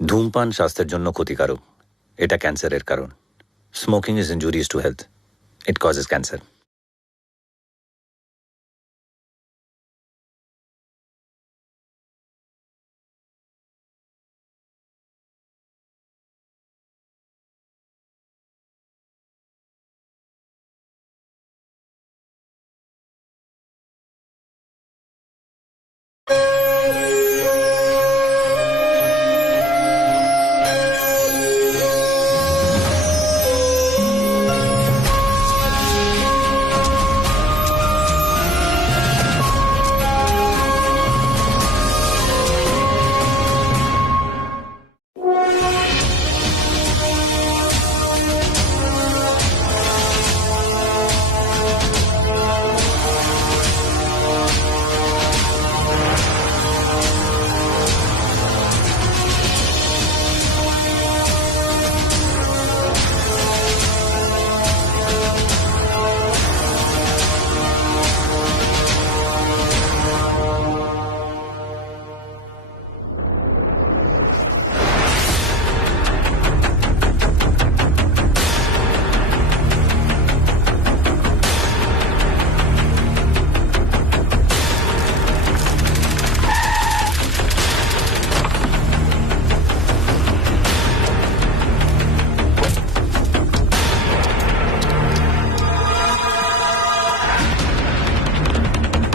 ধূমপান স্বাস্থ্যের জন্য ক্ষতিকারক। এটা ক্যান্সারের কারণ। Smoking is injurious to health. It causes cancer.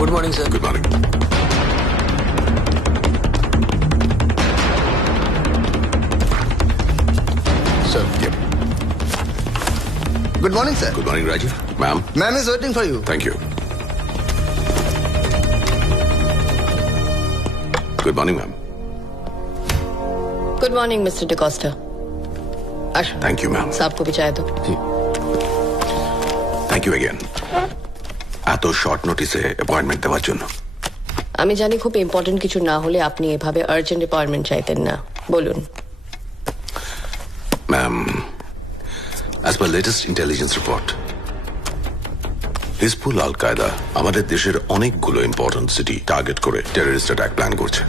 Good morning, sir. Good morning. Sir. Yep. Good morning, sir. Good morning, Rajiv. Ma'am. Ma'am is waiting for you. Thank you. Good morning, ma'am. Good morning mister D'Costa. Thank you, ma'am. साहब को भी चाय दो। Thank you again. এত short নোটিসে appointment দেওয়ার জন্য। আমি জানি খুব ইম্পর্টেন্ট কিছু না হলে আপনি এভাবে আর্জেন্ট অ্যাপয়েন্টমেন্ট চাইতেন না। বলুন। Ma'am, as per latest intelligence report, Hizbul আল কায়দা আমাদের দেশের অনেকগুলো ইম্পর্টেন্ট সিটি টার্গেট করে টেররিস্ট অ্যাটাক প্ল্যান করছে।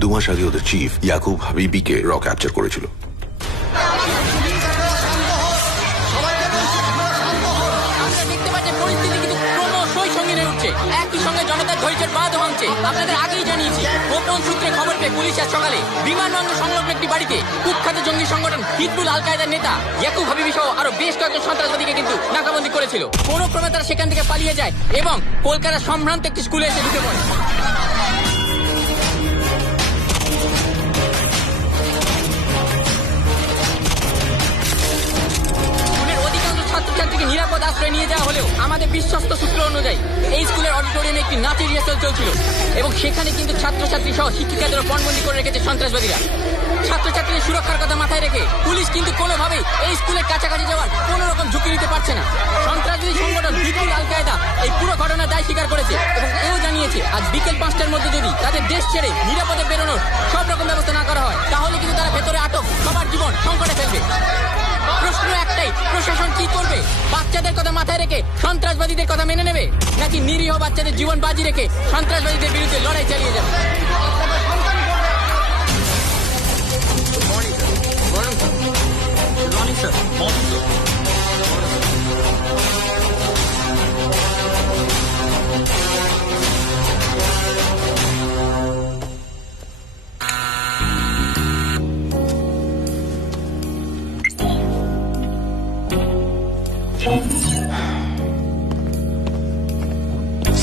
2 মাস আগে ওদের চিফ ইয়াকুব হাবিবিকে র ক্যাপচার করেছিল। একই সঙ্গে জনতার ধৈর্যের বাঁধ ভাঙছে। আপনাদের আগেই জানিয়েছি, গোপন সূত্রে খবর পেয়ে পুলিশ আজ সকালে বিমানবন্দর সংলগ্ন একটি বাড়িতে কুখ্যাত জঙ্গি সংগঠন হিজবুল আল কায়দার নেতা ইয়াকুব হাবিবি সহ আরো বেশ কয়েকজন সন্ত্রাসবাদীকে কিন্তু নাকাবন্দি করেছিল। কোনো ক্রমে তারা সেখান থেকে পালিয়ে যায় এবং কলকাতার সম্ভ্রান্ত একটি স্কুলে এসে ঢুকে পড়ে। ছাত্রছাত্রীকে নিরাপদ আশ্রয় নিয়ে যাওয়া হলেও আমাদের বিশ্বস্ত সূত্র অনুযায়ী এই স্কুলের অডিটোরিয়ামে একটি নাচের রিহার্সাল চলছিল এবং সেখানে কিন্তু ছাত্রছাত্রী সহ শিক্ষিকাদেরও পণবন্দি করে রেখেছে সন্ত্রাসবাদীরা। ছাত্রছাত্রীদের সুরক্ষার কথা মাথায় রেখে পুলিশ কিন্তু কোনোভাবেই এই স্কুলের কাছাকাছি যাওয়ার কোনো রকম ঝুঁকি নিতে পারছে না। সন্ত্রাসবাদী সংগঠন হিজবুল আল কায়দা এই পুরো ঘটনার দায় স্বীকার করেছে এবং এও জানিয়েছে আজ বিকেল 5টার মধ্যে যদি তাদের দেশ ছেড়ে নিরাপদে বেরোনোর সব রকম ব্যবস্থা না করা হয় তাহলে কিন্তু তারা ভেতরে আটক সবার জীবন সংকটে ফেলবে। প্রশ্ন একটাই, প্রশাসন কি করবে? বাচ্চাদের কথা মাথায় রেখে সন্ত্রাসবাদীদের কথা মেনে নেবে নাকি নিরীহ বাচ্চাদের জীবন বাজি রেখে সন্ত্রাসবাদীদের বিরুদ্ধে লড়াই চালিয়ে যাবে?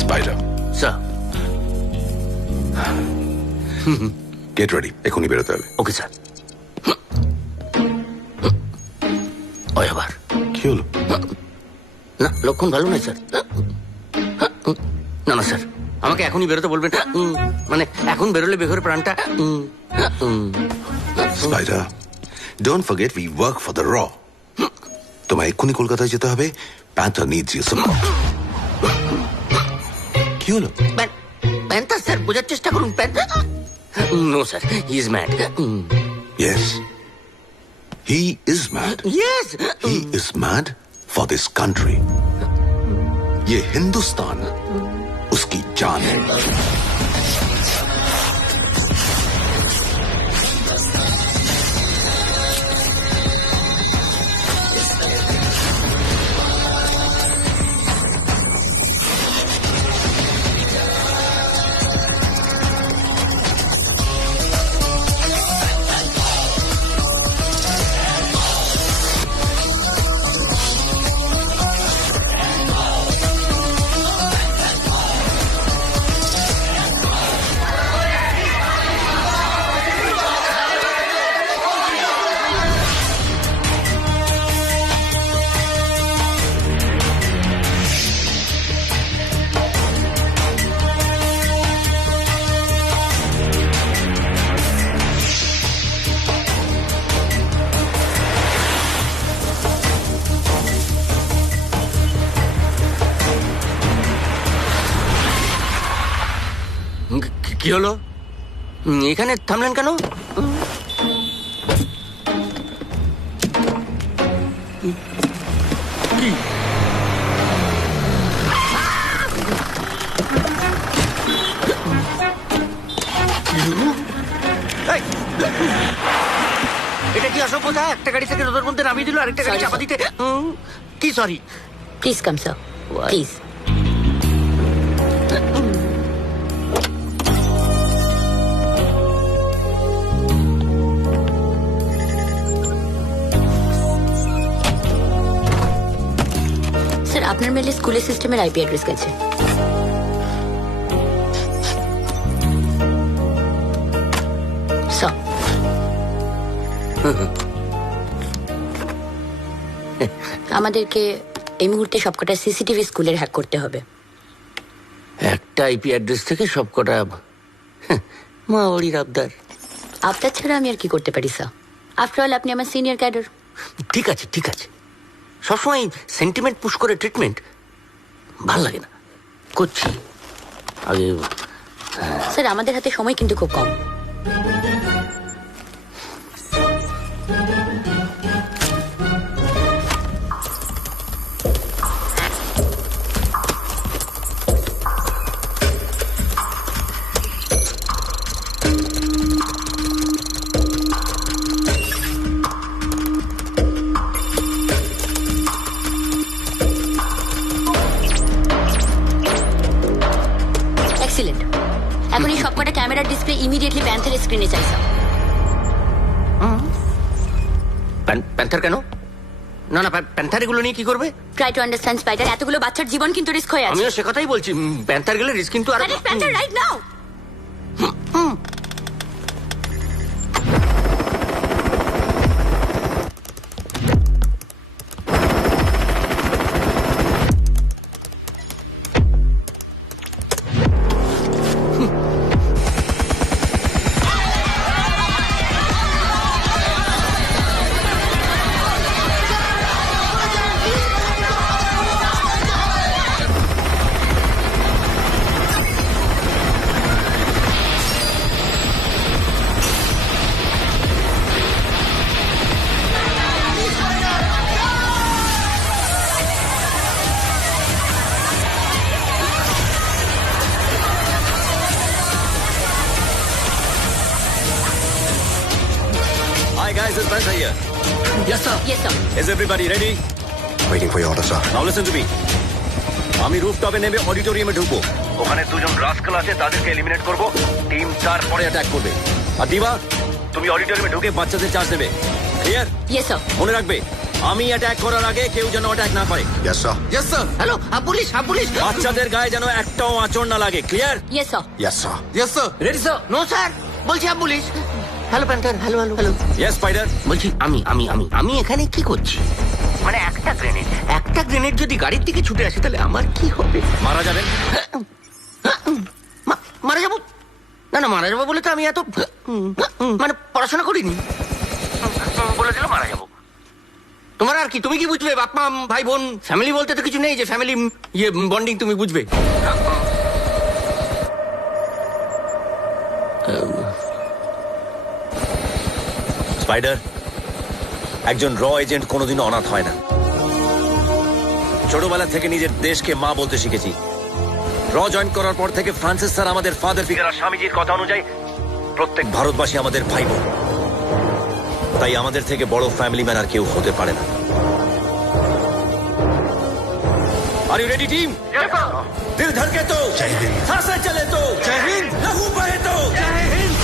Spider. Sir. Get ready. এখনই বেরোতে হবে। Okay sir. ওই আবার কি হলো? না, লক্ষণ ভালো নয় স্যার। না না স্যার, আমাকে এখনই বেরোতে বলবেন। মানে এখন বেরোলে বেঘরে প্রাণটা। Spider, don't forget we work for the raw. তোমায় এক্ষুনি কলকাতায় যেতে হবে। Panther needs your support. কি হলো? প্যান্থার স্যার, বোঝার চেষ্টা করুন। Panther no sir, he is mad. Yes, he is mad. Yes, He is mad for this country. ये हिंदुस्तान उसकी जान है। কি হলো? এখানে থামলেন কেন? কি? এই! এটা কি অসভ্যতা? একটা গাড়ি থেকে রোদের মধ্যে নামিয়ে দিল, আরেকটা গাড়ি Sorry, চাপা দিতে। কি sorry? Please come sir, please. Sir, আপনার মেলে স্কুলের সিস্টেমের আইপি অ্যাড্রেস গেছে। স্যার, আমাদেরকে এই মুহূর্তে সবকটা সিসিটিভি স্কুলের হ্যাক করতে হবে। একটা আইপি অ্যাড্রেস থেকে সবকটা মা বাড়ির আবদার। আপনার ছাড়া আমি আর কি করতে পারি স্যার? আফটার অল আপনি আমার সিনিয়র ক্যাডার। ঠিক আছে, ঠিক আছে। সবসময় সেন্টিমেন্ট পুশ করে ট্রিটমেন্ট ভাল লাগে না। করছি আগে। স্যার, আমাদের হাতে সময় কিন্তু খুব কম। এক্সিলেন্ট। এখন এই সবকটা ক্যামেরার ডিসপ্লে ইমিডিয়েটলি প্যান্থার স্ক্রিনে চাই স্যার। প্যান্থার কেন? না না, প্যান্থার এগুলো নিয়ে কি করবে? ট্রাই টু আন্ডারস্ট্যান্ড স্পাইডার, এতগুলো বাচ্চার জীবন কিন্তু রিস্ক হয়ে আছে। আমিও সে কথাই বলছি। প্যান্থার গেলে রিস্ক কিন্তু আর Panther right now. Hi guys, it's Panther here. Yes, sir. Yes sir. Is everybody ready? Waiting for your order, sir. Now listen to me. আমি রুফটপে নেমে অডিটোরিয়ামে ঢুকবো। ওখানে দুজন রাস্কাল আছে, তাদেরকে এলিমিনেট করব। টিম তারপরে অ্যাটাক করবে। আর দিবা, তুমি অডিটোরিয়ামে ঢুকে বাচ্চাদের চার্জ নেবে। ক্লিয়ার? Yes sir. মনে রাখবে, আমি অ্যাটাক করার আগে কেউ যেন অ্যাটাক না করে। Yes, sir. Yes, sir. Hello, police, police. বাচ্চাদের গায়ে যেন একটাও আঁচড় না লাগে। Clear? Yes sir. Yes, sir. Yes, sir. Ready, sir? No sir, বলছি police. Hello Panther, hello hello hello. Yes Spider. বলছি আমি এখানে কি করছি? মানে একটা গ্রেনেড যদি গাড়ির দিকে ছুটে আসে তাহলে আমার কি হবে? মারা যাবেন। মারা যাবো? না মারা যাবো বলে তো আমি এত মানে পড়াশোনা করিনি। বলেছিল মারা যাবো। তোমার আর কি, তুমি কি বুঝবে? বাপ মা, ভাই বোন, ফ্যামিলি বলতে তো কিছু নেই যে ফ্যামিলি বন্ডিং তুমি বুঝবে। স্পাইডার, একজন র এজেন্ট কোনোদিনও অনাথ হয় না। ছোটবেলা থেকে নিজের দেশকে মা বলতে শিখেছি। র জয়েন করার পর থেকে ফ্রান্সিস স্যার আমাদের ফাদার ফিগার, আর স্বামীজির কথা অনুযায়ী প্রত্যেক ভারতবাসী আমাদের ভাই বোন। তাই আমাদের থেকে বড় ফ্যামিলি ম্যান আর কেউ হতে পারে না। Are you ready team? দিল ধড়কে তো জয় হিন্দ, सांसें चले तो जय हिंद, लहू बहे तो जय हिंद।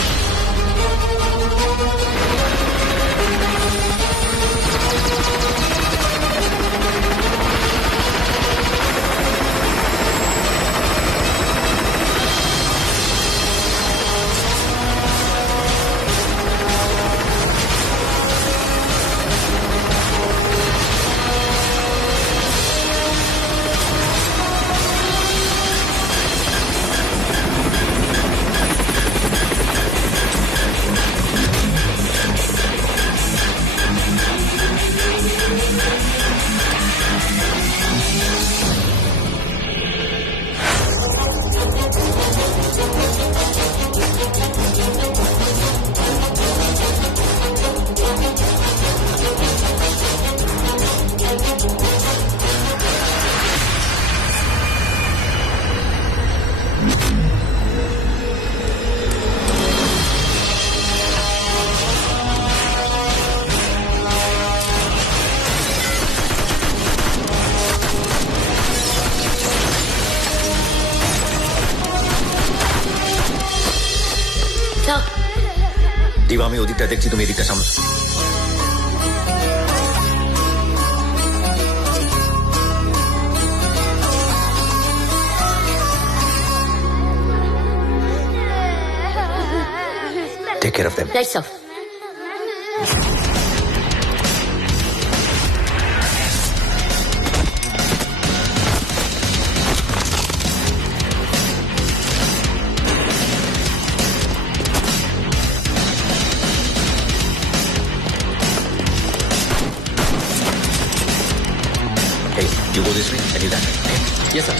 দিবা, আমি ওদিকটা দেখছি, তুমি এদিকটা সামনে। Take care of them. Right sir. Hey, you go this way, I do that. Okay? Yes sir.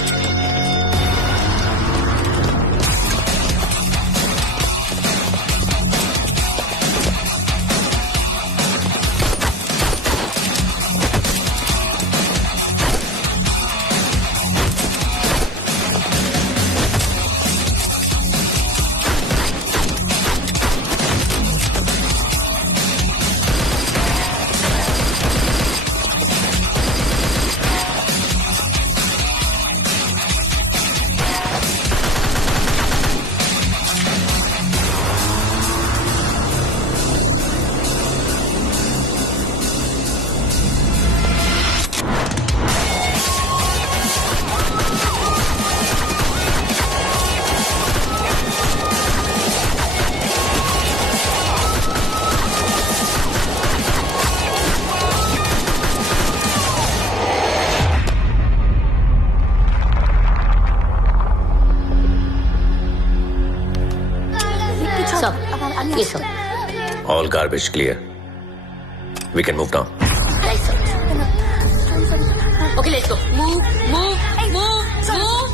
Sir, yes sir. All garbage clear. We can move now. Right sir. Okay, let's go. Move, move, move, move.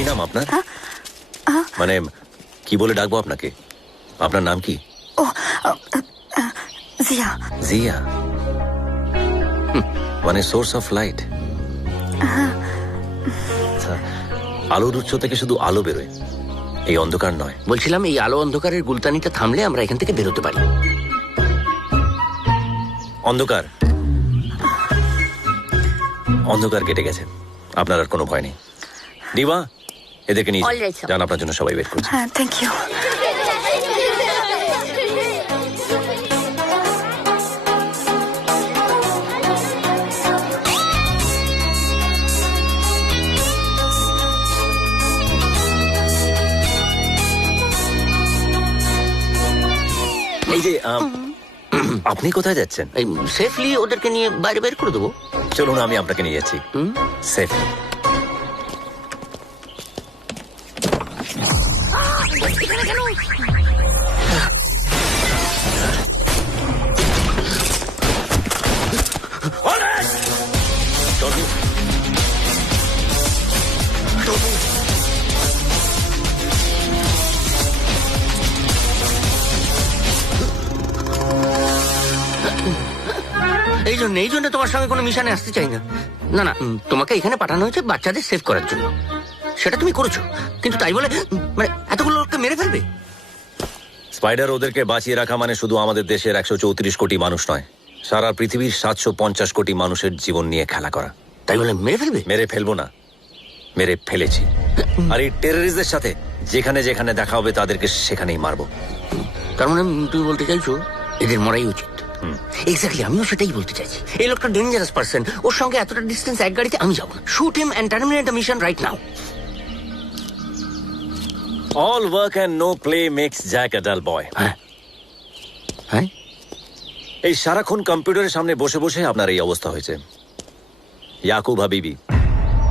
কি নাম আপনার? মানে কি বলে ডাকবো আপনাকে? আপনার নাম কি? জিয়া। জিয়া? মানে সোর্স অফ লাইট। আলোর উৎস থেকে শুধু আলো বেরোয়, এই অন্ধকার নয়। বলছিলাম এই আলো অন্ধকারের গুলতানিটা থামলে আমরা এখান থেকে বেরোতে পারি। অন্ধকার অন্ধকার কেটে গেছে, আপনার আর কোনো ভয় নেই। দিবা, এদেরকে নিয়ে All right, sir. যান, আপনার জন্য সবাই ওয়েট করছে। হ্যাঁ, থ্যাংক ইউ। এই যে আপনি কোথায় যাচ্ছেন? এই সেফলি ওদেরকে নিয়ে বাইরে বের করে দেবো। চলুন, আমি আপনাকে নিয়ে যাচ্ছি সেফলি। এই জন্য তোমার সঙ্গে কোনো মিশনে আসতে চাই না। না না, তোমাকে এখানে পাঠানো হয়েছে বাচ্চাদের সেভ করার জন্য। সেটা তুমি করেছো, কিন্তু তাই বলে মানে এতগুলো লোককে মেরে ফেলবে? স্পাইডার ওদেরকে বাঁচিয়ে রাখা মানে শুধু আমাদের দেশের 134 কোটি মানুষ নয়, সারা পৃথিবীর 750 কোটি মানুষের জীবন নিয়ে খেলা করা। তাই বলে মেরে ফেলবে? মেরে ফেলবো না, মেরে ফেলেছি। আর এই টেররিস্টদের সাথে যেখানে যেখানে দেখা হবে তাদেরকে সেখানেই মারবো। তার মানে তুমি বলতে চাইছো এদের মরাই উচিত? এক্স্যাক্টলি, আমিও সেটাই বলতে চাইছি। এই লোকটা ডেঞ্জারাস পার্সন, ওর সঙ্গে এতটা ডিস্টেন্স এক গাড়িতে আমি যাবো না। Shoot him and terminate the mission right now. All work and no play makes Jack a dull boy. হ্যাঁ হ্যাঁ, এই সারাক্ষণ কম্পিউটারের সামনে বসে বসে আপনার এই অবস্থা হয়েছে। ইয়াকুব হাবিবি,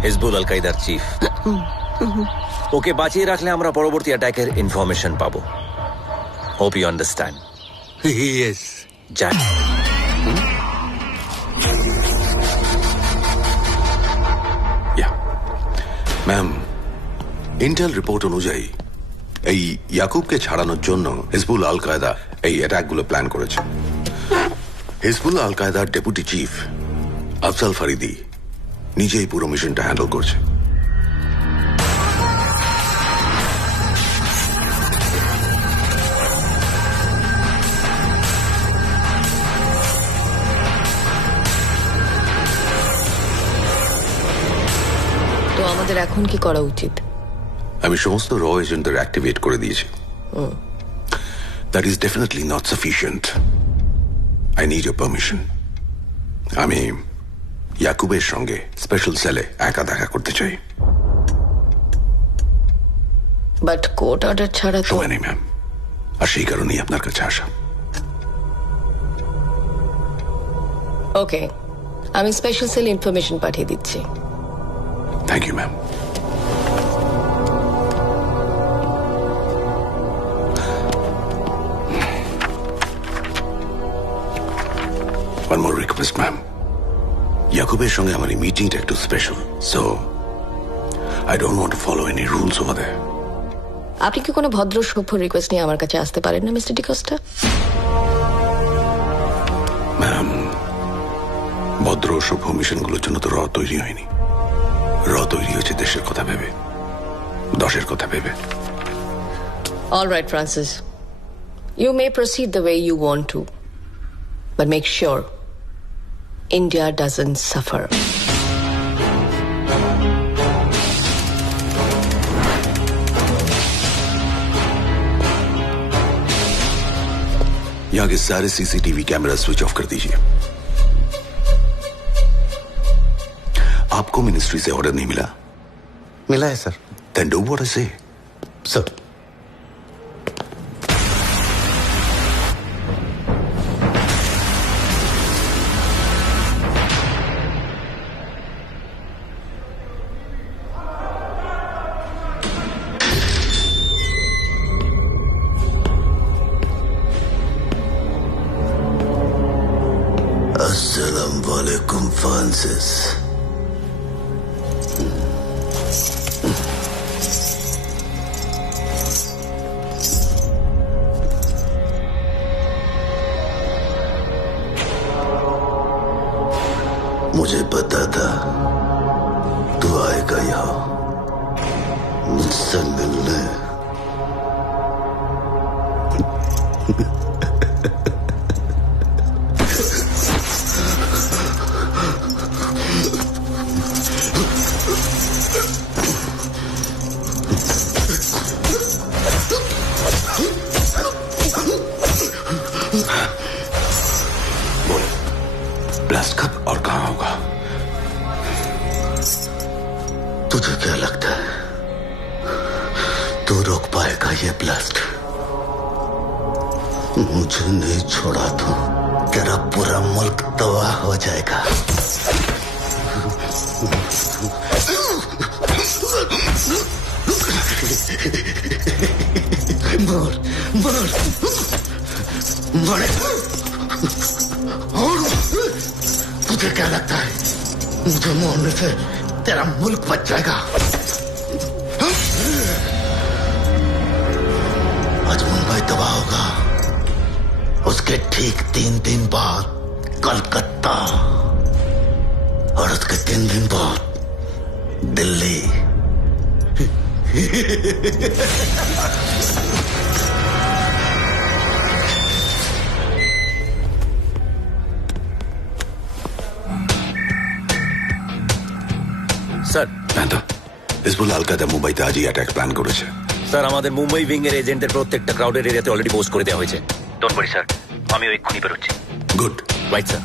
হিজবুল আল কায়দার চিফ, ওকে বাঁচিয়ে রাখলে আমরা পরবর্তী অ্যাটাকের ইনফরমেশন পাবো। Hope you understand. Yes. Jack, ma'am, intel report অনুযায়ী এই ইয়াকুবকে ছাড়ানোর জন্য হিজবুল আল কায়দা এই অ্যাটাকগুলো প্ল্যান করেছে। হিজবুল্লাহ আল কায়দার ডেপুটি চিফ আফজাল ফারিদি নিজেই পুরো মিশনটা হ্যান্ডেল করছে। তো আমাদের এখন কি করা উচিত? আমি সমস্ত র এজেন্টদের অ্যাক্টিভেট করে দিয়েছি। That is definitely not sufficient. I need your permission. আমি ইয়াকুবের সঙ্গে স্পেশাল সেলে একা দেখা করতে চাই। বাট কোর্ট অর্ডার ছাড়া তো। সময় নেই ম্যাম, আর সেই কারণেই আপনার কাছে আসা। ওকে, আমি স্পেশাল সেল ইনফরমেশন পাঠিয়ে দিচ্ছি। Thank you ma'am. One more request, ma'am. ইয়াকুবের সঙ্গে আমার এই মিটিংটা একটু special, so I don't want to follow any rules over there. আপনি কি কোনো ভদ্র সভ্য রিকোয়েস্ট নিয়ে আমার কাছে আসতে পারেন না মিস্টার ডিকোস্টা? ম্যাম, ভদ্র সভ্য মিশনগুলোর জন্য তো র তৈরি হয়নি। র তৈরি হয়েছে দেশের কথা ভেবে, দশের কথা ভেবে। All right, Francis. You may proceed the way you want to, but make sure India doesn't suffer. यहाँ के सारे सीसीटीवी कैमरा स्विच ऑफ कर दीजिए। आपको मिनिस्ट्री से ऑर्डर नहीं मिला? मिला है sir. Then do what I say. Sir अस्सलाम वालेकुम फ्रांसिस। मुझे पता था तू आएगा यहाँ मुझसे मिलने। ब्लास्ट कब और कहाँ होगा? तुझे क्या लगता है तू रोक पाएगा ये ब्लास्ट? मुझे नहीं छोड़ा तो तेरा पूरा मुल्क तबाह हो जाएगा। बोल बोल बोले। तुझे क्या लगता है मुझे मोड़ने से तेरा मुल्क बच जाएगा? आज मुंबई तबाह होगा, उसके ठीक 3 दिन बाद कलकत्ता, और उसके 3 दिन बाद दिल्ली। স্যার, হিজবুল্লাহ আল কায়দা মুম্বাইতে আজই অ্যাটাক প্ল্যান করেছে। স্যার আমাদের মুম্বাই উইং এর এজেন্টের প্রত্যেকটা ক্রাউডের এরিয়াতে অলরেডি পোস্ট করে দেওয়া হয়েছে। ডোন্ট ওয়ারি স্যার, আমি এক্ষুনি বেরোচ্ছি। Good. Right sir.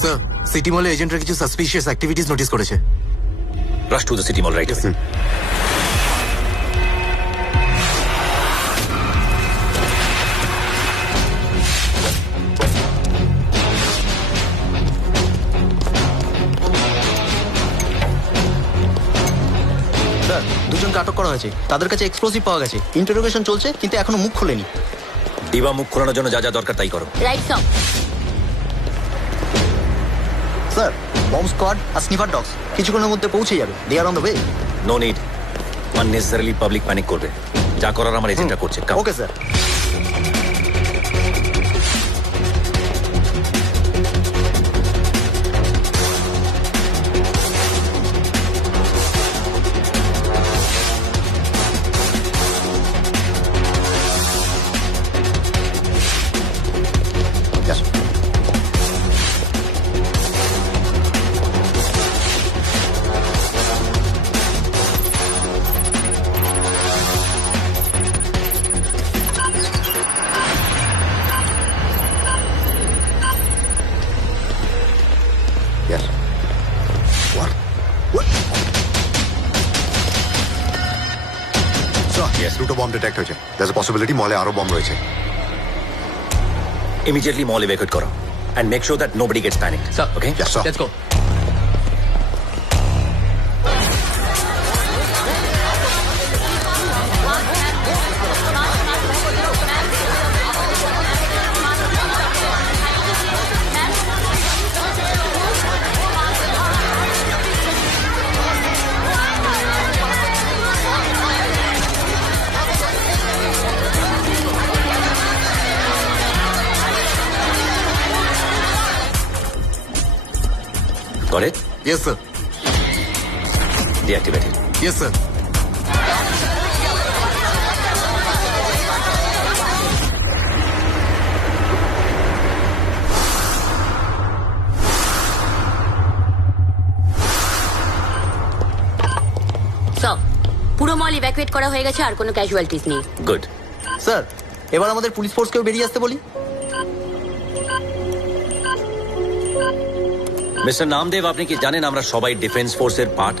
Sir, city মলে এজেন্টরা কিছু সাসপিশিয়াস অ্যাক্টিভিটিস নোটিস করেছে। Rush to the city mall right. Sir, দুজনকে আটক করা হয়েছে। তাদের কাছে এক্সপ্লোসিভ পাওয়া গেছে। ইন্টারোগেশন চলছে, কিন্তু এখনো মুখ খোলেনি। দিবা মুখ খোলানোর জন্য যা যা দরকার তাই করো। Right sir. Sir, bomb squad আর স্নিফার ডগস কিছুক্ষণের মধ্যে পৌঁছে যাবে। They are on the way. No need, unnecessarily public panic করবে। যা করার আমার এজেন্টটা করছে। Come. Okay sir. Yes. What? What? Sir, Yes. দুটো বম্ব ডিটেক্ট হয়েছে। There's a possibility মলে আরো বম্ব রয়েছে। Immediately mall evacuate করো and make sure that nobody gets panicked. Sir. Okay? Yes, sir. Let's go. Got it? Yes sir, Deactivate it. Yes sir. সব পুরো মল evacuate করা হয়ে গেছে, আর কোনো ক্যাজুয়ালিটিস নেই। Good. স্যার, এবার আমাদের পুলিশ ফোর্সকেও বেরিয়ে আসতে বলি। মিস্টার নামদেব, আপনি কি জানেন আমরা সবাই ডিফেন্স ফোর্সের পার্ট?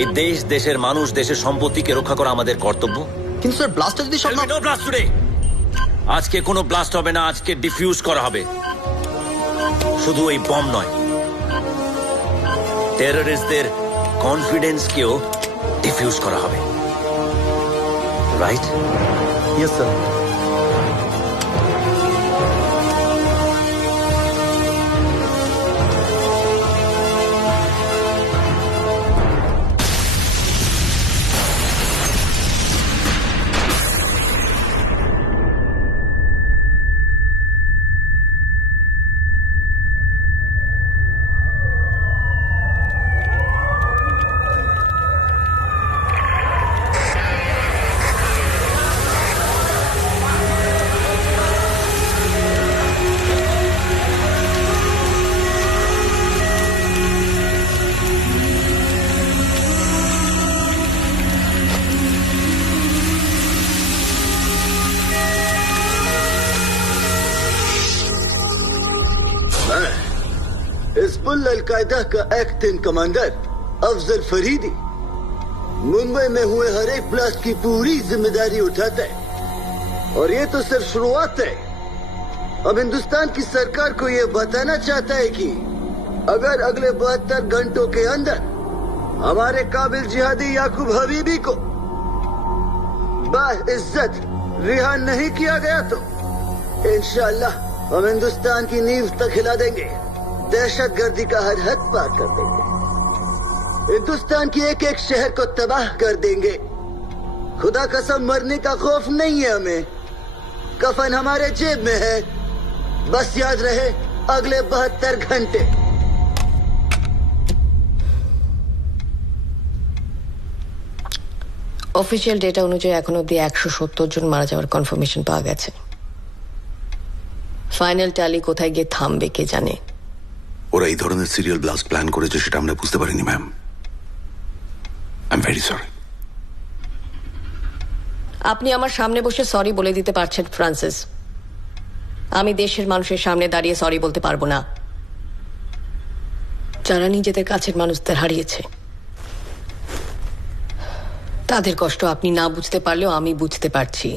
এই দেশ, দেশের মানুষ, দেশের সম্পত্তিকে রক্ষা করা আমাদের কর্তব্য। কিন্তু স্যার, ব্লাস্টার যদি সব Tell me no blast today. আজকে কোনো ব্লাস্ট হবে না, আজকে ডিফিউজ করা হবে। শুধু এই বম নয়, টেররিস্টদের কনফিডেন্সকেও ডিফিউজ করা হবে। Right? Yes sir. Hizbul al Qaeda का एक्टिंग कमांडर अफजल फरीदी मुंबई में हुए हर एक ब्लास्ट की पूरी जिम्मेदारी उठाता है, और ये तो सिर्फ शुरुआत है। अब हिंदुस्तान की सरकार को ये बताना चाहता है कि अगर अगले 72 घंटों के अंदर हमारे काबिल जिहादी याकूब हबीबी को बाइज्जत रिहा नहीं किया गया तो इंशाअल्लाह हम हिंदुस्तान की नींव तक हिला देंगे, दहशतगर्दी का हर हद पार कर देंगे, हिंदुस्तान की एक एक शहर को तबाह कर देंगे। खुदा कसम मरने का खौफ नहीं है हमें, कफन हमारे जेब में है। बस याद रहे अगले 72 घंटे। অফিসিয়াল ডেটা অনুযায়ী এখন অব্দি 170 জন মারা যাওয়ার কনফার্মেশন পাওয়া গেছে। ফাইনাল ট্যালি কোথায় গিয়ে থামবে কে জানে। ওরা এই ধরনের সিরিয়াল ব্লাস্ট প্ল্যান করেছে সেটা আমরা বুঝতে পারিনি ma'am. I am very sorry. আপনি আমার সামনে বসে সরি বলে দিতে পারছেন ফ্রান্সিস, আমি দেশের মানুষের সামনে দাঁড়িয়ে সরি বলতে পারবো না, যারা নিজেদের কাছের মানুষদের হারিয়েছে। তাদের কষ্ট আপনি না বুঝতে পারলেও আমি বুঝতে পারছি।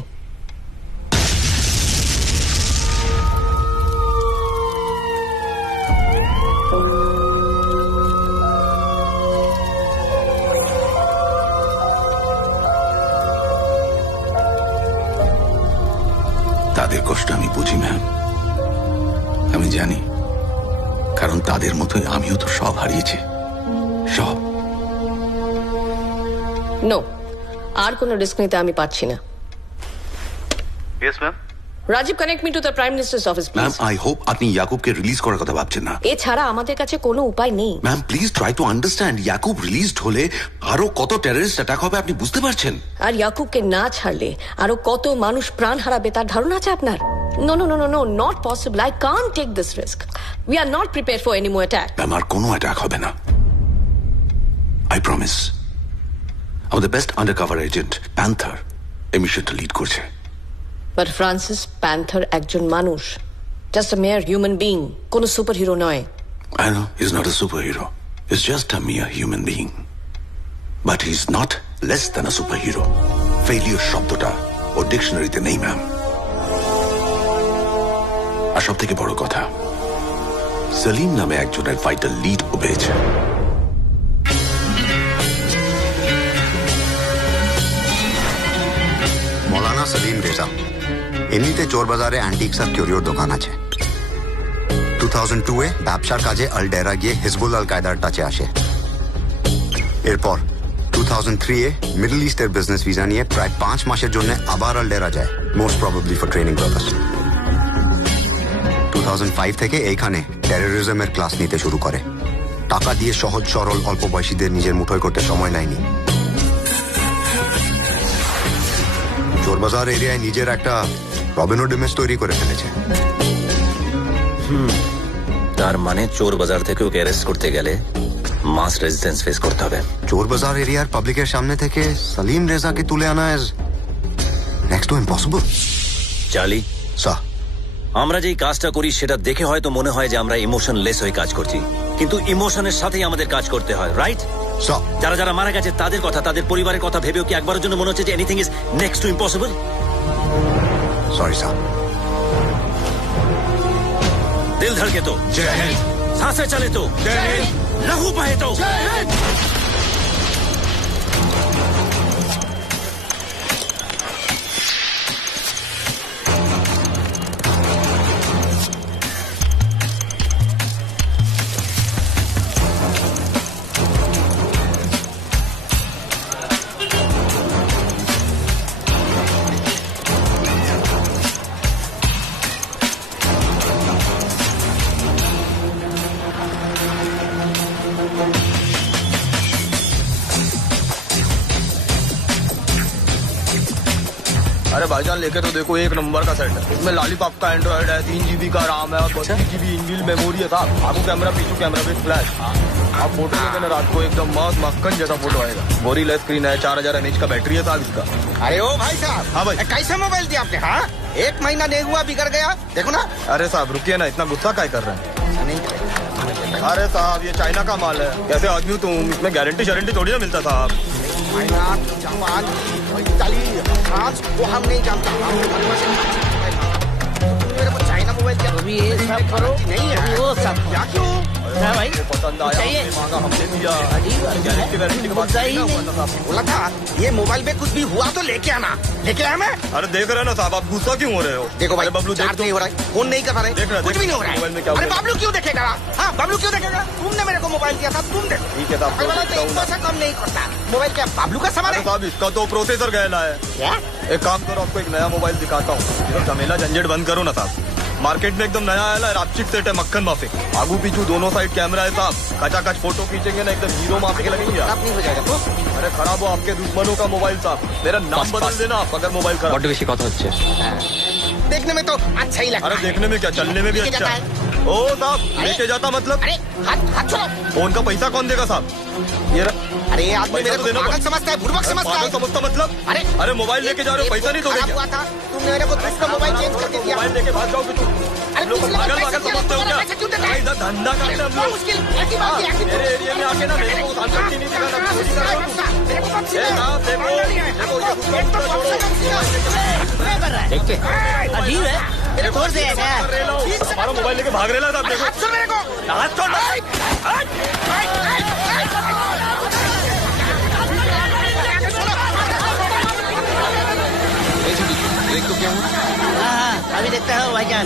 তাদের কষ্ট আমি বুঝি ম্যাম, আমি জানি। কারণ তাদের মতোই আমিও তো সব হারিয়েছি, সব। নো, আর কোনো রিস্ক নিতে আমি পারছি না। Yes ma'am. Rajiv, connect me to the prime minister's office ma'am, please. I hope আপনি ইয়াকুবকে রিলিজ করার কথা ভাবছেন না। এছাড়া আমাদের কাছে কোনো উপায় নেই। Ma'am please try to understand, Yakub released হলে আরো কত টেররিস্ট অ্যাটাক হবে আপনি বুঝতে পারছেন? আর ইয়াকুবকে না ছাড়লে আরো কত মানুষ প্রাণ হারাবে তার ধারণা আছে আপনার? No no no no no, not possible. I can't take this risk. We are not prepare for any more attack. Ma'am আর কোনো অ্যাটাক হবে না, আই প্রমিস। আমাদের বেস্ট আন্ডারকভার এজেন্ট প্যান্থার এই মিশনটা লিড করছে। বাট ফ্রান্সিস প্যান্থার একজন মানুষ, just a mere human being, কোনো সুপার হিরো নয়। I know he's not a superhero. He's just a mere human being. But he's not less than a superhero. Failure শব্দটা ওর ডিকশনারিতে নেই ma'am. আর সব থেকে বড় কথা, সলিম নামে একজনের ভাইটাল লিড ও পেয়েছে। মৌলানা সলিম রেজা এমনিতে চোর বাজারে অ্যান্টিক্স আর কিউরিওর দোকান আছে। 2002-এ ব্যবসার কাজে আলডেরা গিয়ে হিজবুল আল কায়দার টাচে আসে। এরপর 2003-এ মিডল ইস্টের বিজনেস ভিসা নিয়ে প্রায় 5 মাসের জন্য আবার আলডেরা যায়, most probably for training purpose. 2005 থেকে এইখানে টেরোরিজমের ক্লাস নিতে শুরু করে। টাকা দিয়ে সহজ সরল অল্প বয়সীদের নিজের মুঠোয় করতে সময় নেয়নি। চোরবাজার এরিয়ায় নিজের একটা রবিনহুড ইমেজ তৈরি করে ফেলেছে। তার মানে চোর বাজার থেকে ওকে অ্যারেস্ট করতে গেলে মাস রেজিস্ট্যান্স ফেস করতে হবে। চোরবাজার এরিয়ার পাবলিকের সামনে থেকে সলিম রেজাকে তুলে আনা is next to impossible. Charlie, sir, আমরা যেই কাজটা করি সেটা দেখে হয়তো মনে হয় যে আমরা ইমোশনলেস হয়ে কাজ করছি, কিন্তু ইমোশনের সাথেই আমাদের কাজ করতে হয়, রাইট? স্যার, যারা যারা মারা গেছে তাদের কথা, তাদের পরিবারের কথা ভেবেও কি একবারের জন্য মনে হচ্ছে যে anything is next to impossible? Sorry sir. दिल धड़के तो जय हिंद, सांसें चले तो जय हिंद, लहू बहे तो जय हिंद। अरे भाईजान लेके तो देखो, एक नंबर का सेट है। इसमें लॉलीपॉप का एंड्रॉइड है, 3 GB का RAM है और 32 GB इनबिल्ट मेमोरी है साहब। आगू कैमरा, पीछू कैमरा विद फ्लैश। आप फोटो लेते ना रात को एकदम मस्त मक्खन जैसा फोटो आएगा। गोरिल्ला स्क्रीन है, 4000 mAh का बैटरी है साहब इसका। अरे ओ भाई साहब, हाँ भाई, कैसे मोबाइल दिया आपने? हाँ, 1 महीना नहीं हुआ बिगड़ गया, देखो ना। अरे साहब रुकिए ना, इतना गुस्सा क्या कर रहे हैं? अरे साहब ये चाइना का माल है, कैसे आदमी हो तुम? इसमें गारंटी शारंटी थोड़ी ना मिलता साहब। चाइना, जापान, इताली, फ्रांस, वो हम नहीं जानते। मेरे को चाइना मोबाइल दिया, अभी ये सब करो नहीं है वो सब। क्या क्यों? भाई पसंद आया, हमने मांगा, हमने दिया। गारंटी वारंटी की बात नहीं हुआ था साहब। बोला था ये मोबाइल में कुछ भी हुआ तो लेके आना। लेके आया मैं? अरे देख रहे हैं ना साहब, आप गुस्सा क्यों हो रहे हो? देखो भाई, बबलू चार्ज नहीं हो रहा है, फोन नहीं कर रहा है, कुछ भी नहीं हो रहा है। मोबाइल में क्या अरे बबलू क्यों देखेगा? हाँ, बबलू क्यों देखेगा? तुमने मेरे को मोबाइल दिया था, तुम देखो। ठीक है साहब, एक पैसा कम नहीं करता। मोबाइल क्या बबलू का सामान है? साहब इसका तो प्रोसेसर गहला है। क्या? एक काम करो, आपको एक नया मोबाइल दिखाता हूँ। झमेला झंझट बंद करो ना साहब। मार्केट में एकदम नया आया है, रापचिप सेट है, मक्खन माफिक। आगू पीछू दोनों साइड कैमरा है साहब। कचाकच फोटो खींचेंगे ना, एकदम हीरो माफिक लगेंगे। खराब नहीं हो जाएगा तो? अरे खराब हो आपके दुश्मनों का मोबाइल साहब। मेरा नाम बदल देना आप अगर मोबाइल खराब। বড্ড বেশি কথা হচ্ছে। देखने में तो अच्छा ही लगता अरे है। देखने में क्या, चलने में भी लेके अच्छा जाता है। ओ साहब लेके जाता मतलब? अरे हाथ हाथ छोड़ो। फोन का पैसा कौन देगा साहब? ये अरे ये आदमी पैसा मेरे तो को देना पागल पड़ेगा। समझता है, बुड़बक समझता है। पागल समझता मतलब? अरे मोबाइल लेके जा रहे हो, पैसा नहीं दोगे खराब क्या? हुआ था, तुमने मेरे को दूसरा मोबाइल चेंज करके दिया। मोबाइल लेके भाग जाओगे तुम? अरे लोग पिछले बार पागल पैसे पागल दिया, समझते हो तुम्हारा क्या? पैसा क्यों देता है? अरे इधर धंधा करते हैं हम बहुत लोग। मुश्किल, ऐसी बात है, ऐसी मेरे एरिया में आके ना मेरे को धनगट्टी नहीं दिखाना। मेरे को पक्ष ए साहब देखो, देखो ये गुस्सा छोड़ो। দেখতে अजीब है, मेरे तोड़ दे ऐसा। हमारा मोबाइल लेके भाग रहे ना साहब, देखो। हाथ छोड़ मेरे को। हाथ छोड़। हाँ, अभी देखता हूँ भाईजान।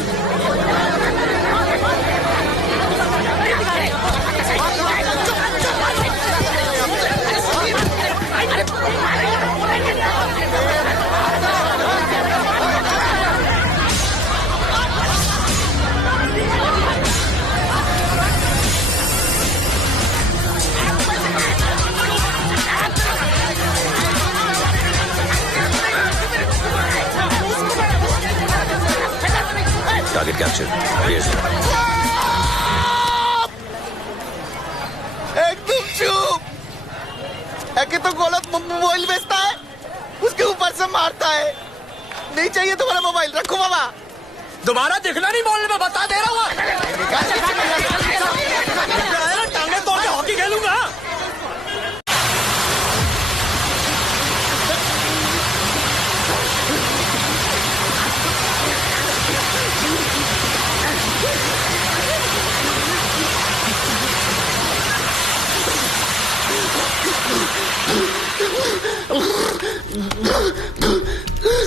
Target capture. एकदम चुप। एके तो गलत मोबाइल बेचता है, उसके ऊपर से मारता है। नहीं चाहिए तुम्हारा मोबाइल, रखो बाबा। दोबारा दिखना नहीं मोबाइल में, बता दे रहा हूँ। टांगे तोड़ के हॉकी खेलूंगा।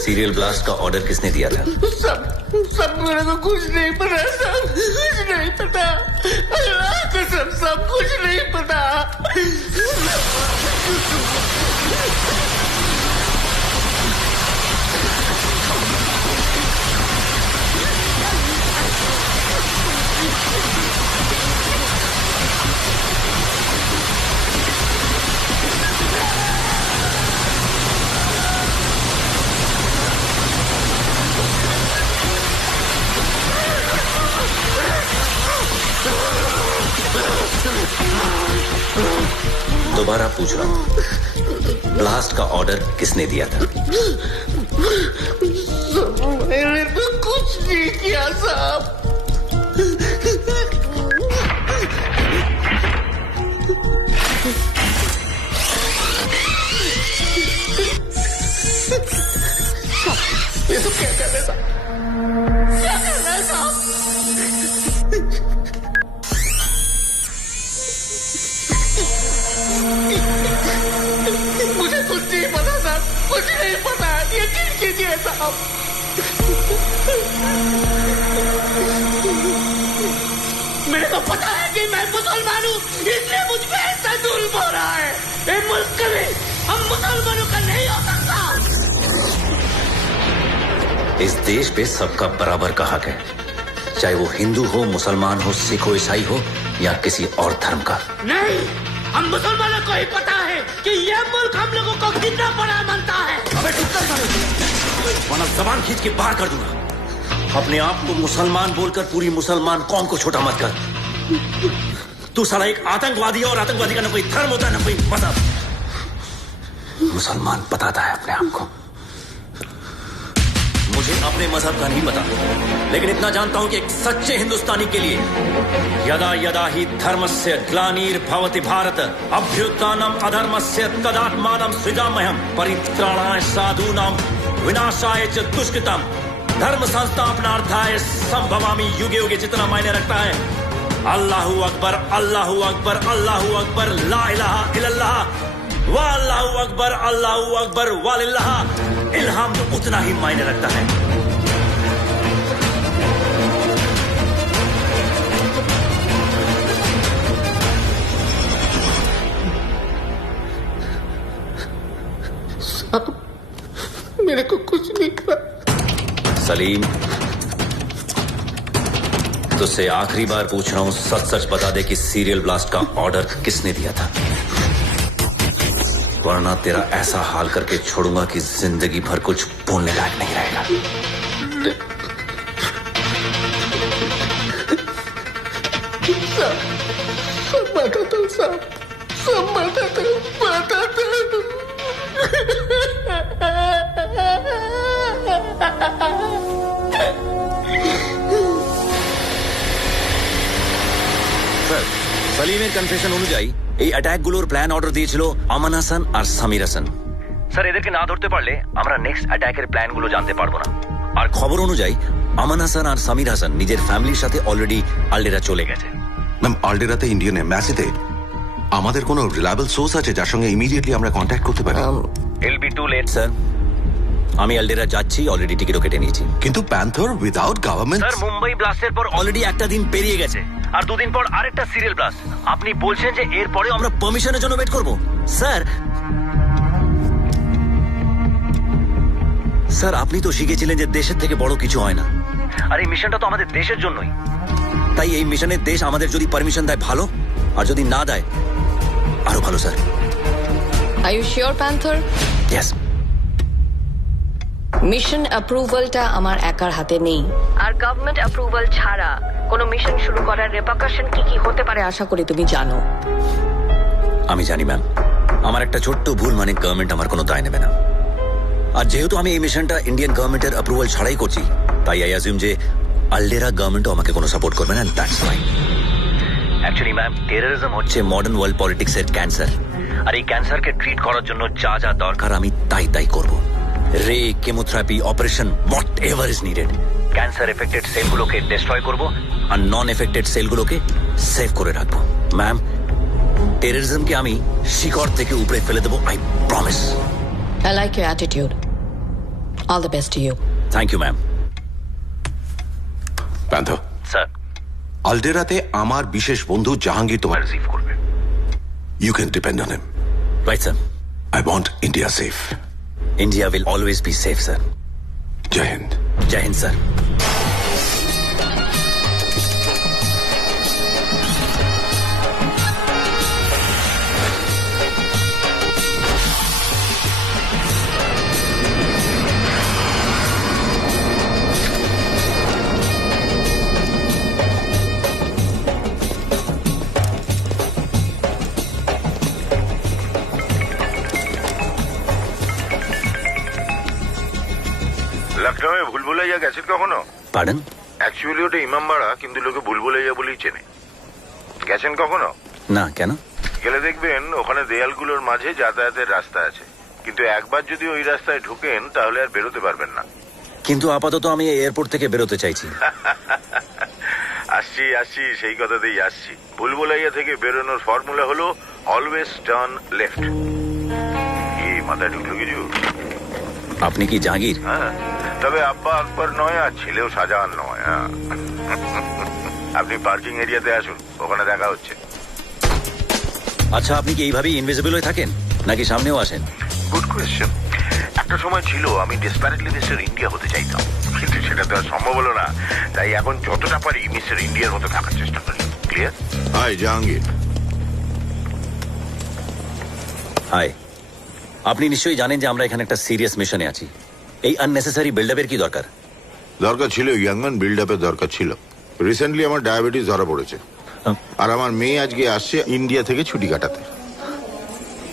सीरियल ब्लास्ट का ऑर्डर किसने दिया था? सब मेरे को कुछ नहीं पता, सब कुछ नहीं पता। अल्लाह कसम सब कुछ नहीं पता। दोबारा पूछ रहा हूँ, ब्लास्ट का ऑर्डर किसने दिया था? मैंने तो कुछ नहीं किया साहब। ये तो क्या कर रहे साहब? क्या कर रहे साहब? मुझे कुछ नहीं पता साहब, कुछ नहीं पता। यकीन कीजिए साहब। मेरे को पता है कि मैं मुसलमान हूँ, इसलिए मुझ पे ऐसा जुल्म हो रहा है। ये मुल्क कभी हम मुसलमानों का नहीं हो सकता। इस देश पे सबका बराबर का हक है, चाहे वो हिंदू हो, मुसलमान हो, सिख हो, ईसाई हो या किसी और धर्म का। नहीं, हम मुसलमानों को ही पता है कि ये मुल्क हम लोगों को कितना बड़ा मानता है। अबे चुप कर, वरना जबान खींच के बाहर कर दूंगा। अपने आप को मुसलमान बोलकर पूरी मुसलमान कौम को छोटा मत कर। तू साला एक आतंकवादी है और आतंकवादी का न कोई धर्म होता है न कोई मजहब। मुसलमान बताता है अपने आप को। मुझे अपने मजहब का नहीं पता, लेकिन इतना जानता हूं कि एक सच्चे हिंदुस्तानी के लिए यदा यदा ही धर्मस्य ग्लानिर्भवति भारत अभ्युत्थानम अधर्मस्य तदात्मानं सृजाम्यहं परित्राणाय साधूनां विनाशाय च दुष्कृतम् धर्म संस्थापनार्थाय संभवामि। युगे युगे जितना मायने रखता है अल्लाहू अकबर, अल्लाहू अकबर, अल्लाहू अकबर, ला इलाहा इल्लल्लाह, वाल्लाहू अकबर, अल्लाहू अकबर, वालिल्लाह इल्हाम तो उतना ही मायने रखता है। साहब, मेरे को कुछ नहीं पता। सलीम, तुझसे आखिरी बार पूछ रहा हूं, सच सच बता दे कि सीरियल ब्लास्ट का ऑर्डर किसने दिया था, वरना तेरा ऐसा हाल करके छोड़ूंगा कि जिंदगी भर कुछ बोलने लायक नहीं रहेगा। सब बताता हूँ साहब, सब बताता हूँ, बताता हूँ। স্যার, সলিমের কনফেশন অনুযায়ী এই অ্যাটাকগুলোর প্ল্যান অর্ডার দিয়েছিল আমান হাসান আর সামির হাসান। স্যার, এদেরকে না ধরতে পারলে আমরা নেক্সট অ্যাটাকের প্ল্যানগুলো জানতে পারবো না। আর খবর অনুযায়ী আমান হাসান আর সামির হাসান নিজের ফ্যামিলির সাথে অলরেডি আলডেরা চলে গেছে। ম্যাম, আলডেরাতে ইন্ডিয়ান এম্বাসিতে আমাদের কোনো রিলায়েবল সোর্স আছে যার সঙ্গে ইমিডিয়েটলি আমরা কন্ট্যাক্ট করতে পারি? ইল বি টু লেট স্যার। আমি আলডেরা যাচ্ছি, অলরেডি টিকিটও কেটে নিয়েছি। কিন্তু panther without government. Sir, Mumbai ব্লাস্টের পর অলরেডি একটা দিন পেরিয়ে গেছে, আর দুদিন পর আরেকটা সিরিয়াল ব্লাস্ট। আপনি বলছেন যে এর পরে আমরা পারমিশনের জন্য ওয়েট করব? স্যার, স্যার আপনি তো শিখেছিলেন যে দেশের থেকে বড় কিছু হয় না, আর এই মিশনটা তো আমাদের দেশের জন্যই। তাই এই মিশনের দেশ আমাদের যদি পারমিশন দেয় ভালো, আর যদি না দেয় আরো ভালো। Sir, Are you sure, Panther? Yes. Mission অ্যাপ্রুভালটা আমার একার হাতে নেই, আর গভর্নমেন্ট অ্যাপ্রুভাল ছাড়া কোনো মিশন শুরু করার রেপারকাশন কি কি হতে পারে আশা করি তুমি জানো। আমি জানি ম্যাম, আমার একটা ছোট্ট ভুল মানে গভর্নমেন্ট আমার কোনো দায় নেবে না। আর যেহেতু আমি এই মিশনটা ইন্ডিয়ান গভর্নমেন্টের অ্যাপ্রুভাল ছাড়াই করছি, তাই আই অ্যাজিউম যে আলডেরা গভর্নমেন্টও আমাকে কোনো সাপোর্ট করবে না, that's fine. Actually ma'am, terrorism হচ্ছে মডার্ন ওয়ার্ল্ড পলিটিক্সের ক্যান্সার, আর এই ক্যান্সারকে ট্রিট করার জন্য যা যা দরকার আমি তাই করব। Ray, chemotherapy, operation, whatever is needed. Cancer affected সেলগুলোকে ডিস্ট্রয় করব, আর নন এফেক্টেড সেলগুলোকে সেভ করে রাখবো। ম্যাম, টেররিজমকে আমি শিকড় থেকে উপরে ফেলে দেবো, I promise. I like your attitude. All the best to you. Thank you ma'am. Panther, sir, আলডেরাতে আমার বিশেষ বন্ধু জাহাঙ্গীর তোমার রিসিভ করবে। You can depend on him. Right sir. I want India safe. India will always be safe sir. জয় হিন্দ। জয় হিন্দ স্যার। লখনৌয়ে ভুলভুলাইয়া গেছেন কখনো? পার্ডন? অ্যাকচুয়ালি ওটা ইমামবাড়া, কিন্তু লোকে ভুলভুলাইয়া বলেই চেনে। গেছেন কখনো? না, কেন? গেলে দেখবেন ওখানে দেয়ালগুলোর মাঝে যাতায়াতের রাস্তা আছে, কিন্তু একবার যদি ওই রাস্তায় ঢুকেন তাহলে আর বেরোতে পারবেন না। কিন্তু আপাতত আমি এয়ারপোর্ট থেকে বেরোতে চাইছি। আসছি সেই কথাতেই আসছি। ভুলভুলাইয়া থেকে বেরোনোর ফর্মুলা হলো অলওয়েজ টার্ন লেফট। কি মাথায় ঢুকলো কিছু? আপনি কি জাহাঙ্গীর? হ্যাঁ, তবে আব্বা আকবর নয় আর ছেলেও শাহজাহান নয়। হ্যাঁ, আপনি পার্কিং এরিয়াতে আসুন, ওখানে দেখা হচ্ছে। আচ্ছা, আপনি কি এইভাবেই ইনভিজিবল হয়ে থাকেন নাকি সামনেও আসেন? Good question. একটা সময় ছিল আমি ডেসপারেটলি মিস্টার ইন্ডিয়া হতে চাইতাম, কিন্তু সেটা তো আর সম্ভব হলো না। তাই এখন যতটা পারি মিস্টার ইন্ডিয়ার মতো থাকার চেষ্টা করি। ক্লিয়ার? হাই জাহাঙ্গীর। হাই। আপনি নিশ্চয়ই জানেন যে আমরা এখানে একটা সিরিয়াস মিশনে আছি। এই আননেসেসারি বিল্ডআপের কি দরকার? দরকার ছিল ইয়াংম্যান বিল্ড আপের দরকার ছিল। রিসেন্টলি আমার ডায়াবেটিস ধরা পড়েছে, আর আমার মেয়ে আজকে আসছে ইন্ডিয়া থেকে ছুটি কাটাতে।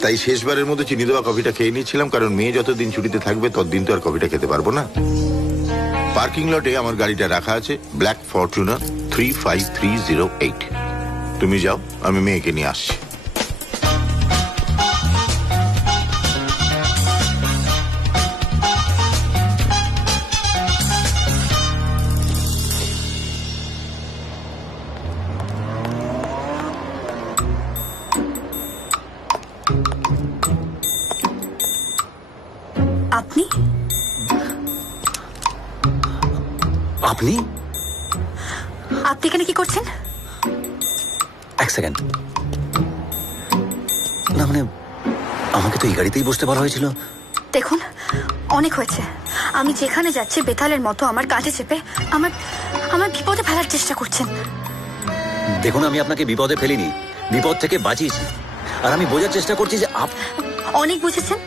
তাই শেষবারের মতো চিনি দেওয়া কফিটা খেয়ে নিচ্ছিলাম, কারণ মেয়ে যতদিন ছুটিতে থাকবে ততদিন তো আর কফিটা খেতে পারবো না। পার্কিং লটে আমার গাড়িটা রাখা আছে, ব্ল্যাক ফরচুনার 35308। তুমি যাও, আমি মেয়েকে নিয়ে আসছি। আপনি আপনি আপনি এখানে কি করছেন? এক সেকেন্ড। না মানে, আমাকে তো এই গাড়িতেই বসতে বলা হয়েছিল। দেখুন, অনেক হয়েছে। আমি যেখানে যাচ্ছি বেতালের মতো আমার কাঁধে চেপে আমার আমার বিপদে ফেলার চেষ্টা করছেন। দেখুন, আমি আপনাকে বিপদে ফেলিনি, বিপদ থেকে বাঁচিয়েছি। আর আমি বোঝার চেষ্টা করছি যে অনেক বুঝেছেন।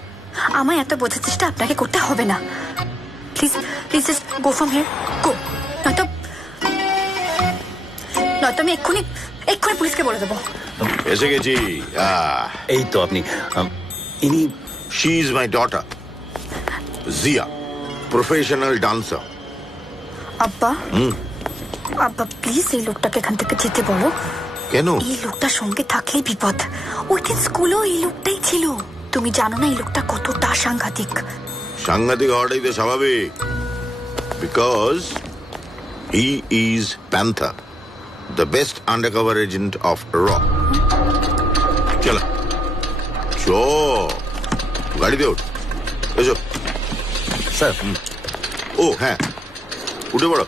আমায় এত বোঝার চেষ্টা আপনাকে করতে হবে না। Please please just go from here, go. নয়তো আমি এক্ষুনি পুলিশকে বলে দেবো। এসে গেছি। এই তো আপনি। ইনি she is my daughter Zia, professional dancer. আব্বা, আব্বা প্লিজ এই লোকটাকে এখান থেকে যেতে বলো। কেন? এই লোকটার সঙ্গে থাকলেই বিপদ। ওই দিন স্কুলেও এই লোকটাই ছিল। তুমি জানো না এই লোকটা কতটা সাংঘাতিক। সাংঘাতিক হওয়াটাই তো স্বাভাবিক, because he is panther, the best undercover agent of র। চলো গাড়িতে ওঠ। এসো স্যার। ও হ্যাঁ, উঠে পড়ো।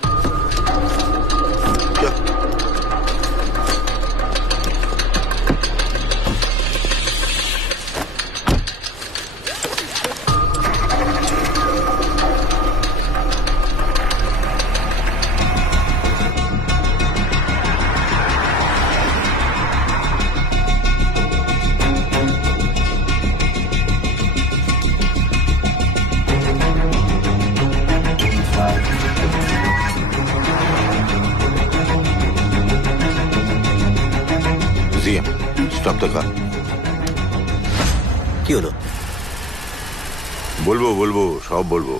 বলবো বলবো সব বলবো।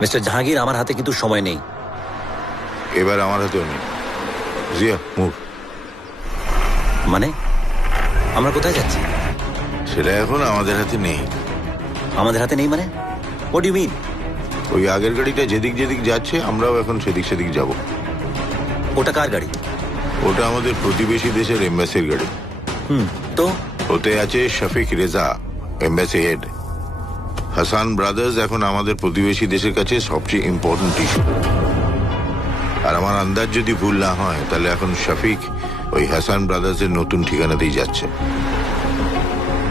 মিস্টার জাহাঙ্গীর, আমার হাতে কিন্তু সময় নেই। এবার আমার হাতেও নেই। জিয়া মুভ। মানে আমরা কোথায় যাচ্ছি? সেটা এখন আমাদের হাতে নেই। আমাদের হাতে নেই মানে? What do mean? ওই আগের গাড়িটা যেদিক যেদিক যাচ্ছে আমরাও এখন সেদিক সেদিক যাব। ওটা কার গাড়ি? ওটা আমাদের প্রতিবেশী দেশের এম্বাসির গাড়ি। তো ওতে আছে Shafiq Reza, embassy head. Hasan brothers এখন আমাদের প্রতিবেশী দেশের কাছে সবচেয়ে ইম্পর্টেন্ট ইস্যু। আর আমার আন্দাজ যদি ভুল না হয় তাহলে এখন শফিক ওই হাসান ব্রাদার্সের নতুন ঠিকানাতেই যাচ্ছে।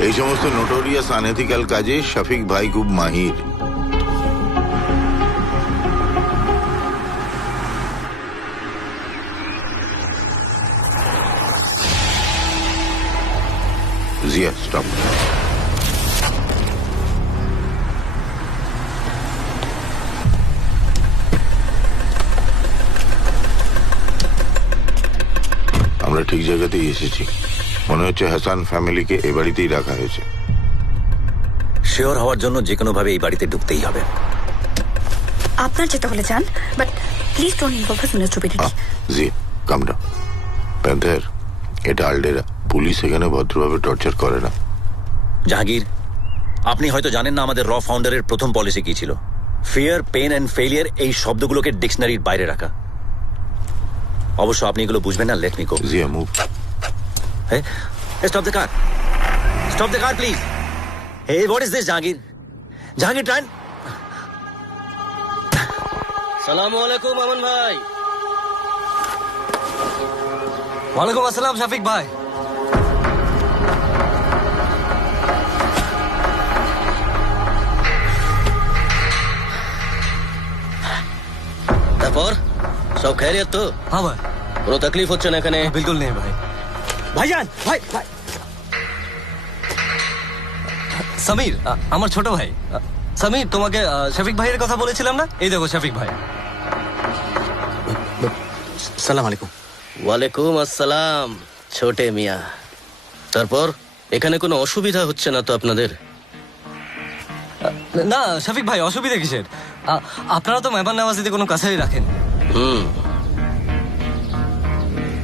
এই সমস্ত নোটোরিয়াস আনএথিক্যাল কাজে শফিক ভাই খুব মাহির। জিয়া স্টপ। আমরা ঠিক জায়গাতেই এসেছি। মনে হচ্ছে হাসান ফ্যামিলিকে এ বাড়িতেই রাখা হয়েছে। শিওর হওয়ার জন্য যে কোনো ভাবে এই বাড়িতে ঢুকতেই হবে। আপনার যেতে হলে যান, but please don't involve his ministry. জি কাম ডাউন। প্যান্থার, এটা আলডেরা। পুলিশ এখানে ভদ্রভাবে টর্চার করে না। জাহাঙ্গীর, আপনি হয়তো জানেন না আমাদের র ফাউন্ডারের প্রথম পলিসি কি ছিল। ফিয়ার, পেন অ্যান্ড ফেলিয়ার এই শব্দগুলোকে ডিকশনারির বাইরে রাখা। অবশ্য আপনি এগুলো বুঝবেন না। Let me go. Zia move. Hey, stop the car. Stop the car, please. Hey, what is this, Jahangir? Jahangir, try and... সালামু আলাইকুম আমান ভাই। ওয়ালাইকুম আসসালাম শফিক ভাই। তারপর সব খেয়ালিয়াত তো? হ্যাঁ ভাই। কোনো তকলিফ হচ্ছে না এখানে? বিলকুল নেই ভাই। ভাইজান, ভাই ভাই সমীর, আমার ছোট ভাই। সমীর, তোমাকে শফিক ভাইয়ের কথা বলেছিলাম না? এই দেখো শফিক ভাই। সালাম আলাইকুম। ওয়ালাইকুম আসসালাম ছোটে মিয়া। তারপর এখানে কোনো অসুবিধা হচ্ছে না তো আপনাদের? না শফিক ভাই, অসুবিধা কিসের? আপনারা তো মেহমান নামাজিতে কোনো কাছারি রাখেন।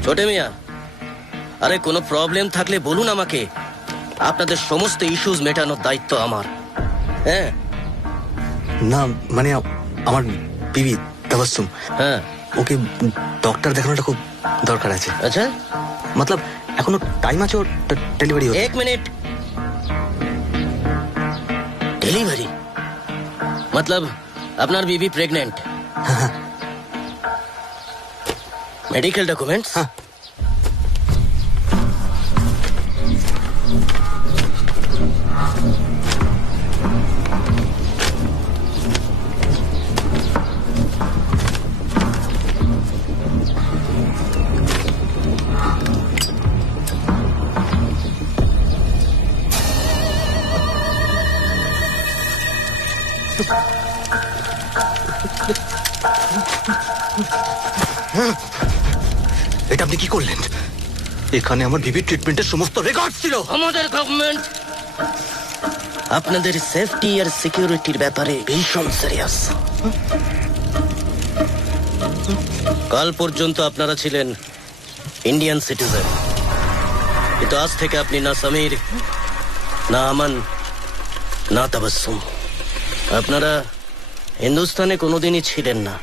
ছোটে মিয়া, আরে কোনো প্রবলেম থাকলে বলুন আমাকে। আপনাদের সমস্ত ইস্যুজ মেটানোর দায়িত্ব আমার। হ্যাঁ না মানে আমার বিবি তাবাসসুম, হ্যাঁ, ওকে ডক্টর দেখানোটা খুব দরকার আছে। আচ্ছা, মতলব এখনো টাইম আছে ওর ডেলিভারি? এক মিনিট। ডেলিভারি মতলব আপনার বিবি প্রেগনেন্ট? Medical documents? এটা আপনি কি করলেন? এখানে আমার বিবির ট্রিটমেন্টের সমস্ত রেকর্ড ছিল। আমাদের গভর্নমেন্ট আপনাদের সেফটি আর সিকিউরিটির ব্যাপারে ভীষণ সিরিয়াস। কাল পর্যন্ত আপনারা ছিলেন ইন্ডিয়ান সিটিজেন, কিন্তু আজ থেকে আপনি না সমীর, না আমান, না তাবাসসুম। আপনারা হিন্দুস্তানে কোনোদিনই ছিলেন না।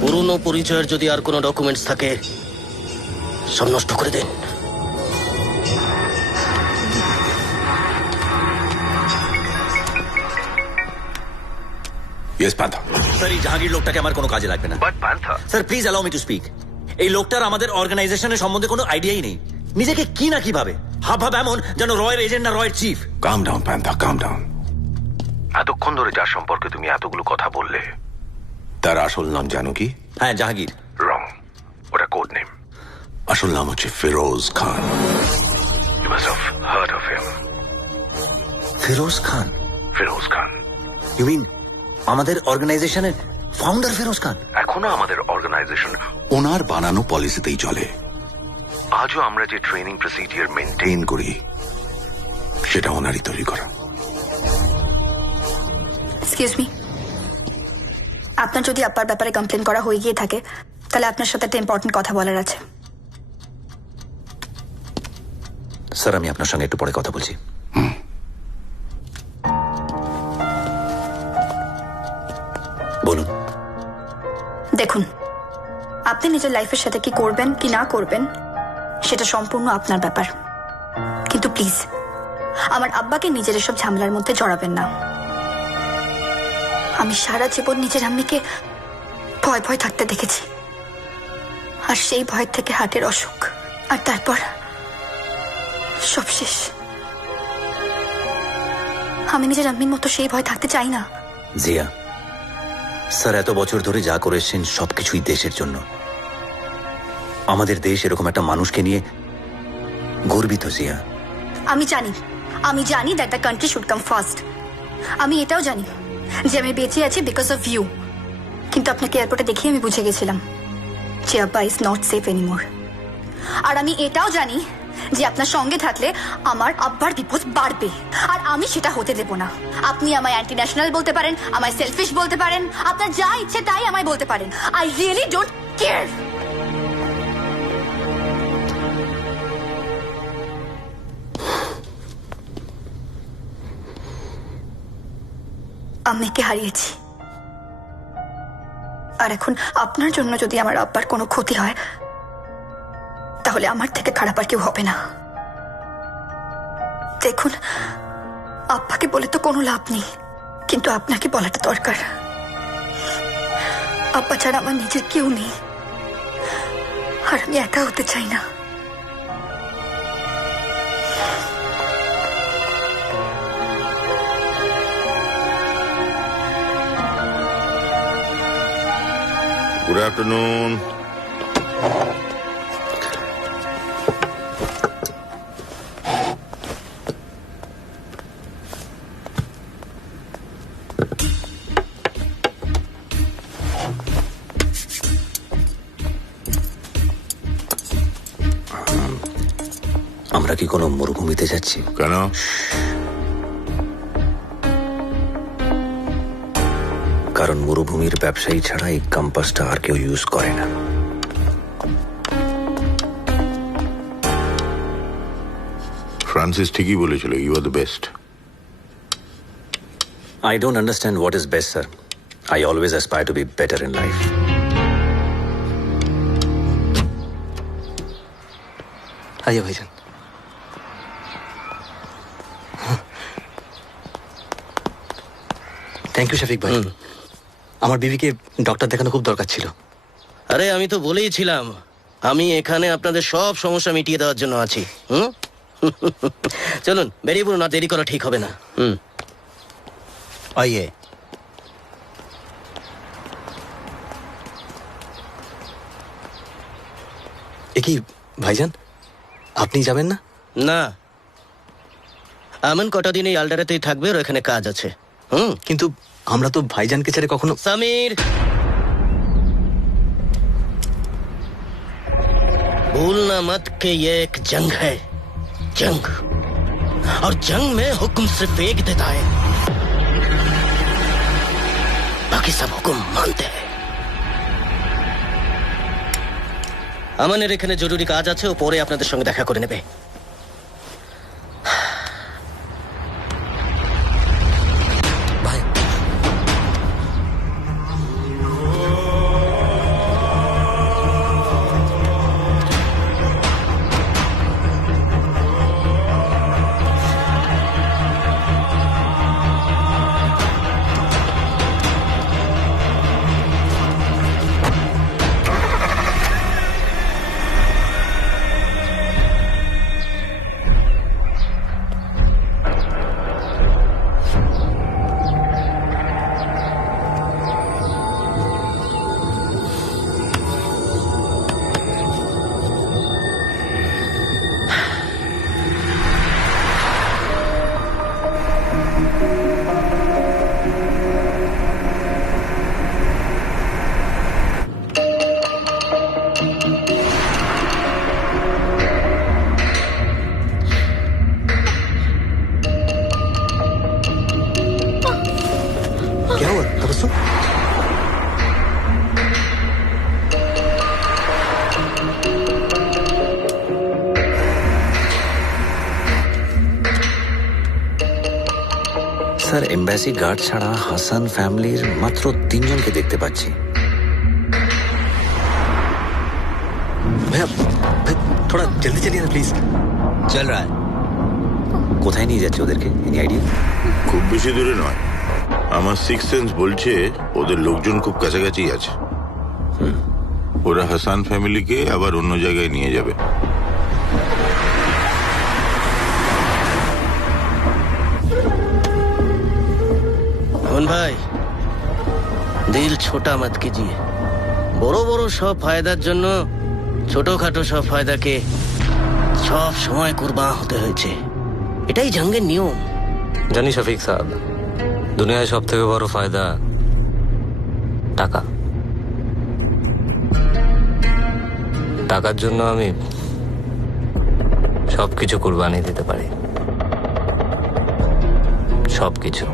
পুরনো পরিচয়ের যদি আর কোনো ডকুমেন্টস থাকে সব নষ্ট করে দেন। ইয়েস পান্থা। স্যার, এই জাহাঙ্গীর লোকটাকে আমার কোনো কাজে লাগবে না। But Panther, sir please allow me to speak. এই লোকটার আমাদের অর্গানাইজেশনের সম্বন্ধে কোনো আইডিয়াই নেই। নিজেকে কি না কিভাবে হাবভাব এমন যেন রয়ের এজেন্ট না রয়ের চিফ। কাম ডাউন পান্থা, কাম ডাউন। এতক্ষণ ধরে যার সম্পর্কে তুমি এতগুলো কথা বললে তার আসল নাম জানো কি? হ্যাঁ, জাহাঙ্গীর। রং, ওটা কোড নেম। আসল নাম হচ্ছে Firoz Khan. You must have heard of him. Firoz Khan? Firoz Khan you mean আমাদের অর্গানাইজেশনের ফাউন্ডার ফিরোজ খান? এখনো আমাদের অর্গানাইজেশন ওনার বানানো পলিসিতেই চলে। আজও আমরা যে ট্রেনিং প্রসিডিওর মেনটেন করি সেটা ওনারই তৈরি করা। এক্সকিউজ মি, আপনার যদি আব্বার ব্যাপারে কমপ্লেন করা হয়ে গিয়ে থাকে তাহলে আপনার সাথে একটা ইম্পর্টেন্ট কথা বলার আছে। স্যার আমি আপনার সঙ্গে একটু পরে কথা বলছি। বলুন। দেখুন, আপনি নিজের লাইফের সাথে কি করবেন কি না করবেন সেটা সম্পূর্ণ আপনার ব্যাপার, কিন্তু প্লিজ আমার আব্বাকে নিজের এসব ঝামেলার মধ্যে জড়াবেন না। আমি সারা জীবন নিজের আম্মিকে ভয় ভয় থাকতে দেখেছি, আর সেই ভয় থেকে হার্টের অসুখ, আর তারপর সব শেষ। আমি নিজের আম্মির মতো সেই ভয় থাকতে চাই না। জিয়া স্যার এত বছর ধরে যা করেছেন সবকিছুই দেশের জন্য। আমাদের দেশ এরকম একটা মানুষকে নিয়ে গর্বিত জিয়া। আমি জানি that the country should come first. আমি এটাও জানি যে আমি বেঁচে আছি বিকজ অফ ইউ। কিন্তু আপনাকে এয়ারপোর্টে দেখিয়ে আমি বুঝে গেছিলাম যে আব্বা ইজ নট সেফ এনিমোর। আর আমি এটাও জানি যে আপনার সঙ্গে থাকলে আমার আব্বার বিপদ বাড়বে, আর আমি সেটা হতে দেব না। আপনি আমায় অ্যান্টি ন্যাশনাল বলতে পারেন, আমায় সেলফিশ বলতে পারেন, আপনার যা ইচ্ছে তাই আমায় বলতে পারেন। I really don't care. আম্মিকে হারিয়েছি, আর এখন আপনার জন্য যদি আমার আব্বার কোনো ক্ষতি হয় তাহলে আমার থেকে খারাপ আর কেউ হবে না। দেখুন, আব্বাকে বলে তো কোনো লাভ নেই, কিন্তু আপনাকে বলাটা দরকার। আব্বা ছাড়া আমার নিজের কেউ নেই, আর আমি একা হতে চাই না। Good afternoon. আমরা কি কোনো মরুভূমিতে যাচ্ছি? কেন? কারণ মরুভূমির ব্যবসায়ী ছাড়া এই কম্পাসটা আর কেউ ইউজ করে না। ফ্রান্সিস ঠিকই বলেছিল, you are the best. I don't understand what is best, sir. I always aspire to be better in life. आइए भाईजान। থ্যাংক ইউ শফিক ভাই। আমার বিবিকে ডক্টর দেখানো খুব দরকার ছিল। আরে আমি তো বলেইছিলাম আমি এখানে আপনাদের সব সমস্যা মিটিয়ে দেওয়ার জন্য আছি। চলুন বেরিয়ে পড়ুন, না দেরি করা ঠিক হবে না। आइए। কি ভাইজান, আপনি যাবেন না? না, এমন কটা দিন এই আলডারাতেই থাকবে, আর এখানে কাজ আছে। কিন্তু আমরা তো ভাইজানকে ছেড়ে কখনো। समीर, भूलना मत कि ये एक जंग है, जंग, और जंग में हुक्म सिर्फ एक देता है, बाकी सब हुक्म मानते हैं। আমানের এখানে জরুরি কাজ আছে, ও পরে আপনাদের সঙ্গে দেখা করে নেবে। क्या हुआ तबस्सुम? স্যার এম্বাসি গার্ড ছাড়া হাসান ফ্যামিলির মাত্র 3 জনকে দেখতে পাচ্ছি। भैया थोड़ा जल्दी चलिए ना प्लीज। চল রা কোথায় নিয়ে যাচ্ছে ওদেরকে? Any idea? খুব বেশি দূরে নয়, আমার সিক্স সেন্স বলছে ওদের লোকজন খুব কাছাকাছি আছে। ওরা হাসান ফ্যামিলিকে আবার অন্য জায়গায় নিয়ে যাবে। ভাই দিল ছোটা মত কিজিয়ে, বড় বড় সব ফায়দার জন্য ছোটখাটো সব ফায়দাকে সব সময় কুরবান হতে হয়েছে। এটাই জঙ্গের নিয়ম। জানি শফিক সাহেব, দুনিয়ায় সব থেকে বড় ফায়দা টাকা। টাকার জন্য আমি সবকিছু কুরবানি দিতে পারি, সবকিছু।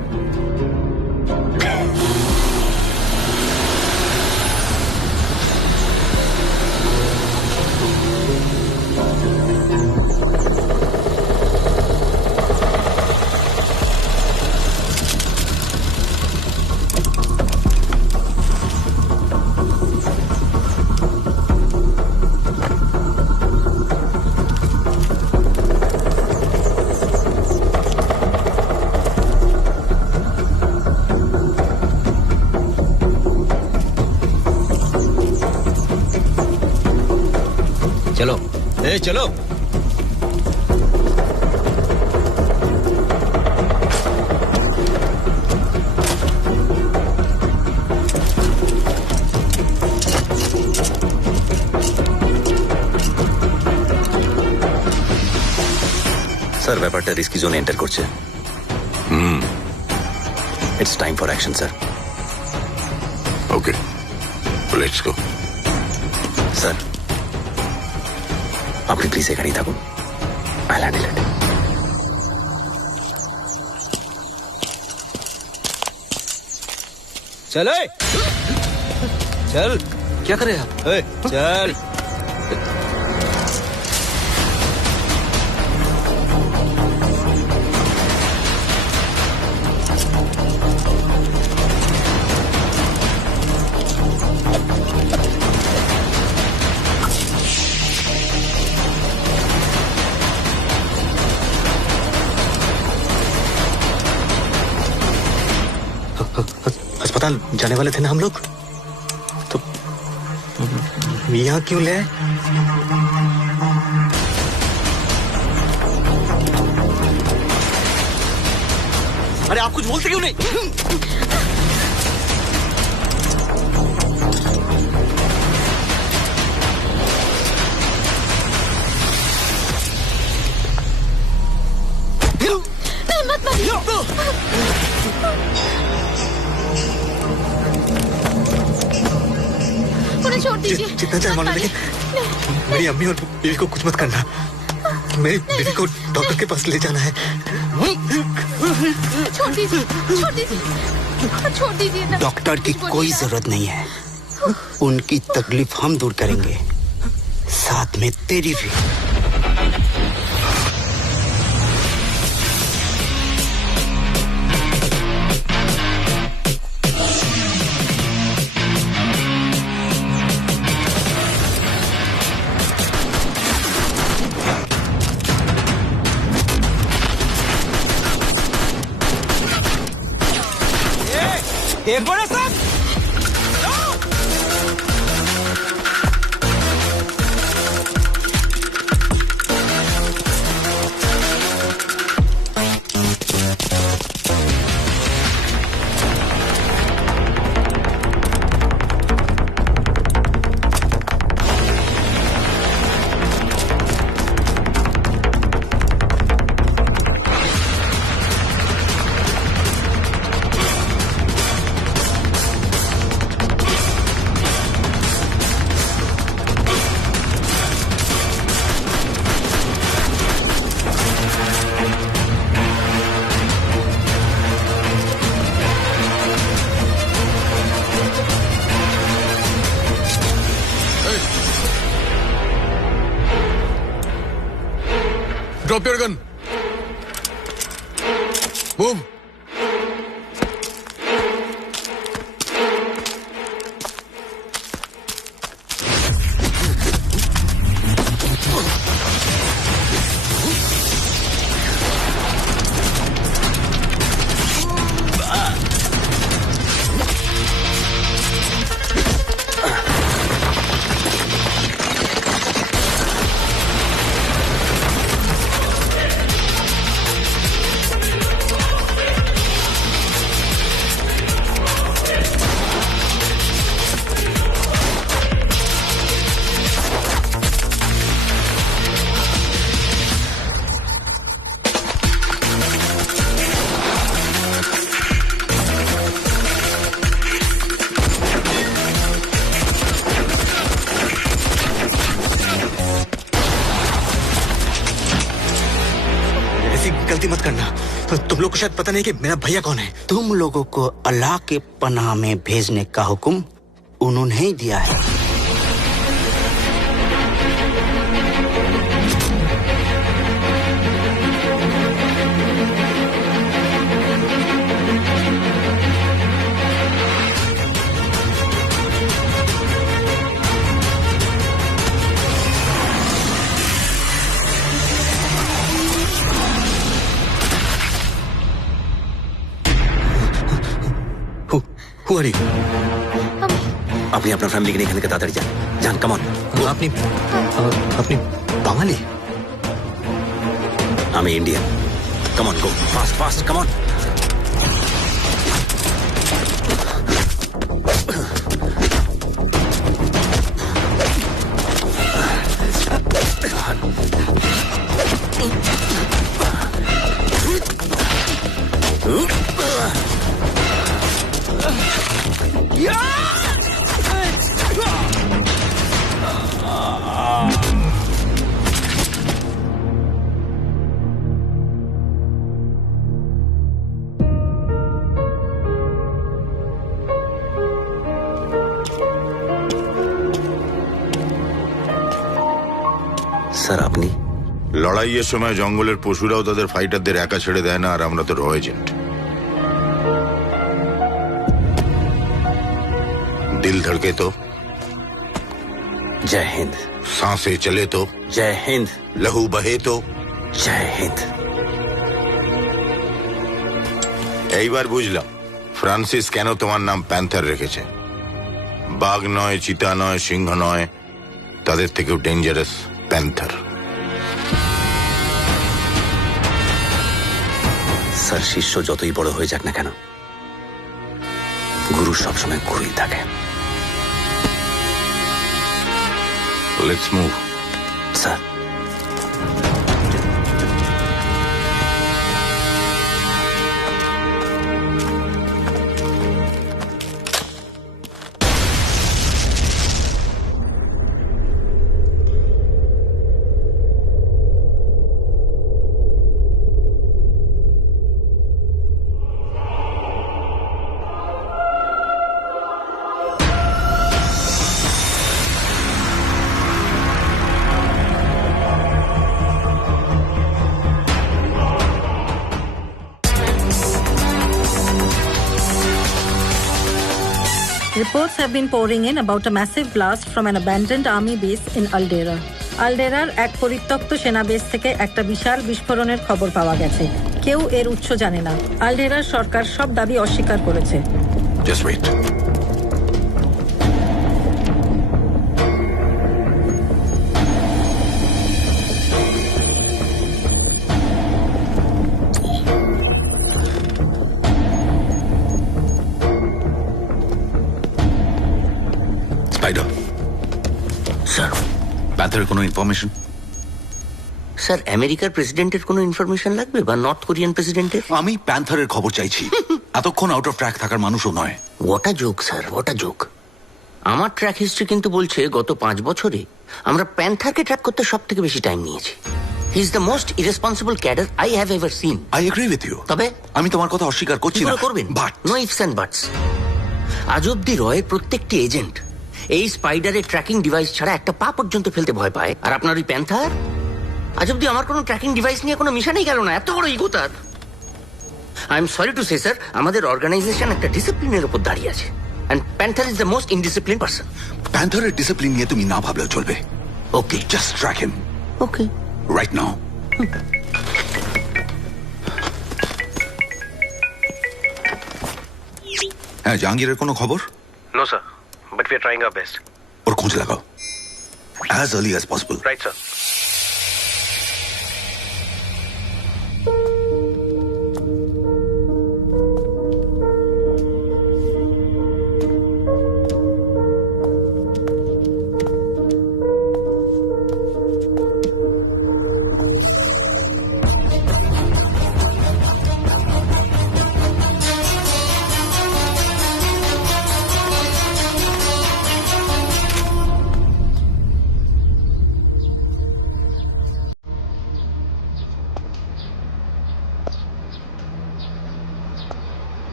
চলো চলো। স্যার ব্যাপারটা রিস্কি জোনে এন্টার করছে। It's time for action sir. Okay, let's go. Sir আপনি প্লিজ এখানেই থাকুন, আই হ্যান্ডেল ইট। चल चल। क्या कर रहे हैं आप? चल। अस्पताल जाने वाले थे ना हम लोग, तो यहाँ क्यों ले आए? अरे आप कुछ बोलते क्यों नहीं? उन्हें छोड़ दीजिए। जितना चाहे मालूम, लेकिन मेरी अम्मी और बीवी को कुछ मत करना। मेरी बीवी को डॉक्टर के पास ले जाना है। छोड़ दीजिए, छोड़ दीजिए, छोड़ दीजिए ना। डॉक्टर की कोई जरूरत नहीं है, उनकी तकलीफ हम दूर करेंगे, साथ में तेरी भी। देखो ना सब। Drop your gun. Move. गलती मत करना। तुम लोग को शायद पता नहीं कि मेरा भैया कौन है। तुम लोगों को अल्लाह के पनाह में भेजने का हुक्म उन्होंने ही दिया है। Who are you? আপনি আপনার ফ্যামিলিকে নিয়ে এখান থেকে তাড়াতাড়ি যান। যান, কামন। আপনি বাঙালি? আমি ইন্ডিয়ান। কামন, গো ফাস্ট ফাস্ট, কামন। স্যার, আপনি? লড়াইয়ের সময় জঙ্গলের পশুরাও তাদের ফাইটারদের একা ছেড়ে দেয় না, আর আমরা তো র এজেন্ট। दिल धड़के तो जय हिंद। सांसें चले तो जय हिंद। लहू बहे तो जय हिंद। এইবার বুঝলাম ফ্রান্সিস কেন তোমার নাম প্যান্থার রেখেছে। বাঘ নয়, চিতা নয়, সিংহ নয়, তাদের থেকেও ডেঞ্জারাস প্যান্থার। স্যার, শিষ্য যতই বড় হয়ে যাক না কেন, গুরু সবসময় গুরুই থাকে। Let's move. Sir. Reports have been pouring in about a massive blast from an abandoned army base in Aldera. আলডেরার এক পরিত্যক্ত সেনা বেস থেকে একটা বিশাল বিস্ফোরণের খবর পাওয়া গেছে। কেউ এর উৎস জানে না। আলডেরার সরকার সব দাবি অস্বীকার করেছে। Just wait. স্পাইডার। স্যার। প্যান্থারের কোনো ইনফরমেশন? স্যার, আমেরিকার প্রেসিডেন্টের কোনো ইনফরমেশন লাগবে বা নর্থ কোরিয়ান প্রেসিডেন্টের? আমি প্যান্থারের খবর চাইছি। এতক্ষণ আউট অফ ট্র্যাক থাকার মানুষও নয়। What a joke sir, what a joke. আমার ট্র্যাক হিস্ট্রি কিন্তু বলছে গত 5 বছরে আমরা প্যান্থারকে ট্র্যাক করতে সব থেকে বেশি টাইম নিয়েছি। He is the most irresponsible cadre I have ever seen. I agree with you. তবে আমি তোমার কথা অস্বীকার করছি না। করবেন, but no ifs and buts. আজ অব্দি রয়ের প্রত্যেকটি এজেন্ট এই স্পাইডারের ট্র্যাকিং ডিভাইস ছাড়া একটা পা পর্যন্ত ফেলতে ভয় পায়, আর আপনার ওই প্যান্থার আজ অব্দি আমার কোনো ট্র্যাকিং ডিভাইস নিয়ে কোনো মিশনেই গেল না, এত বড় ইগো তার। I am sorry to say sir, আমাদের অর্গানাইজেশন একটা ডিসিপ্লিনের উপর দাঁড়িয়ে আছে, and Panther is the most indiscipline person. প্যান্থারের ডিসিপ্লিন নিয়ে তুমি না ভাবলেও চলবে। Okay, just track him okay right now. হ্যাঁ, জাহাঙ্গীরের কোনো খবর? No sir, but we are trying our best. ওর খোঁজ লাগাও as early as possible. Right sir.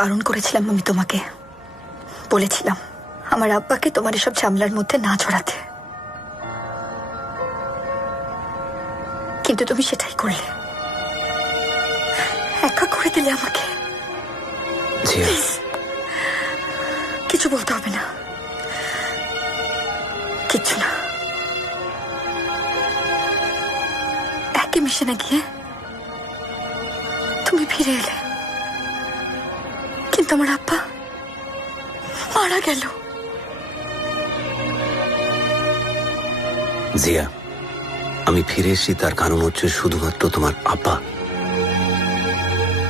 বারণ করেছিলাম আমি তোমাকে, বলেছিলাম আমার আব্বাকে তোমার এসব ঝামেলার মধ্যে না জড়াতে, কিন্তু তুমি সেটাই করলে, একা করে দিলে আমাকে। Please, কিছু বলতে হবে না, কিচ্ছু না। একই মিশনে গিয়ে তুমি ফিরে এলে, কিন্তু আমার আব্বা মারা গেল। জিয়া, আমি ফিরে এসেছি তার কারণ হচ্ছে শুধুমাত্র তোমার আব্বা।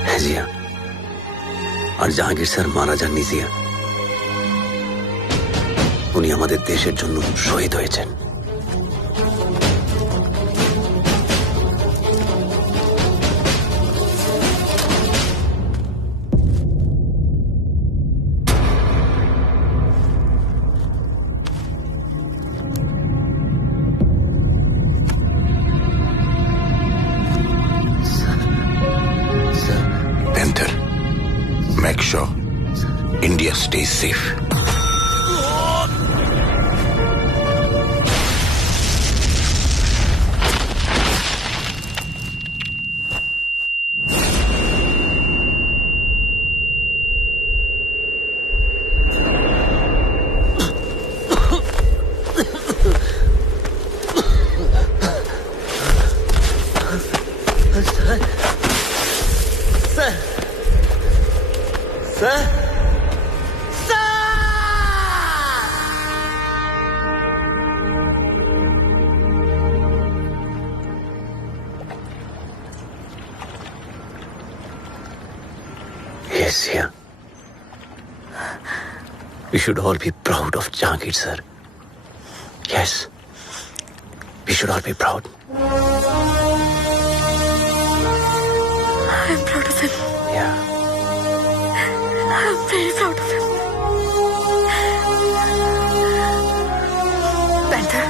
হ্যাঁ জিয়া, আর জাহাঙ্গীর স্যার মারা যাননি জিয়া, উনি আমাদের দেশের জন্য শহীদ হয়েছেন। Make sure India stays safe. Yes, yeah. We should all be proud of Jahangir, sir. Yes. We should all be proud. I'm proud of him. Yeah. I'm very proud of him. Panther,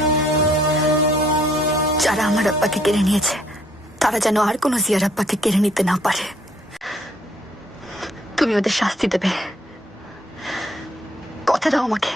যারা আমার আব্বাকে কেড়ে নিয়েছে তারা যেন আর কোনো জিয়ার আব্বাকে কেড়ে নিতে না পারে। তুমি ওদের শাস্তি দেবে, কথা দাও আমাকে।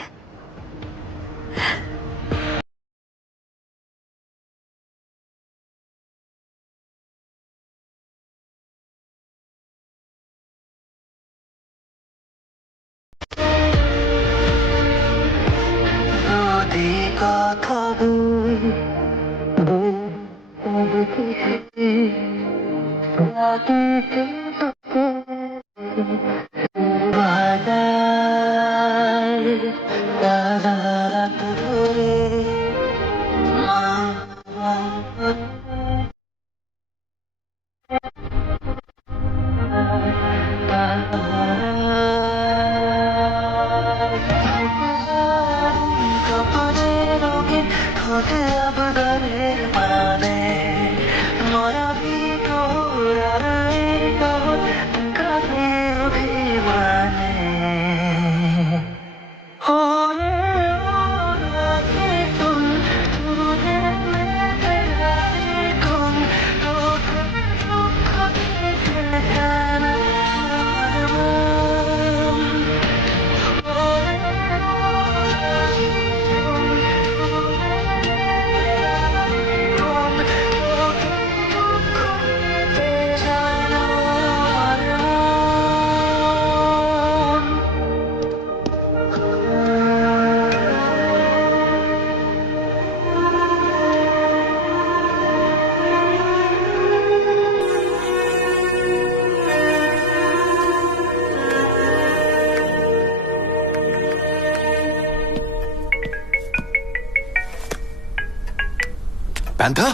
Panther?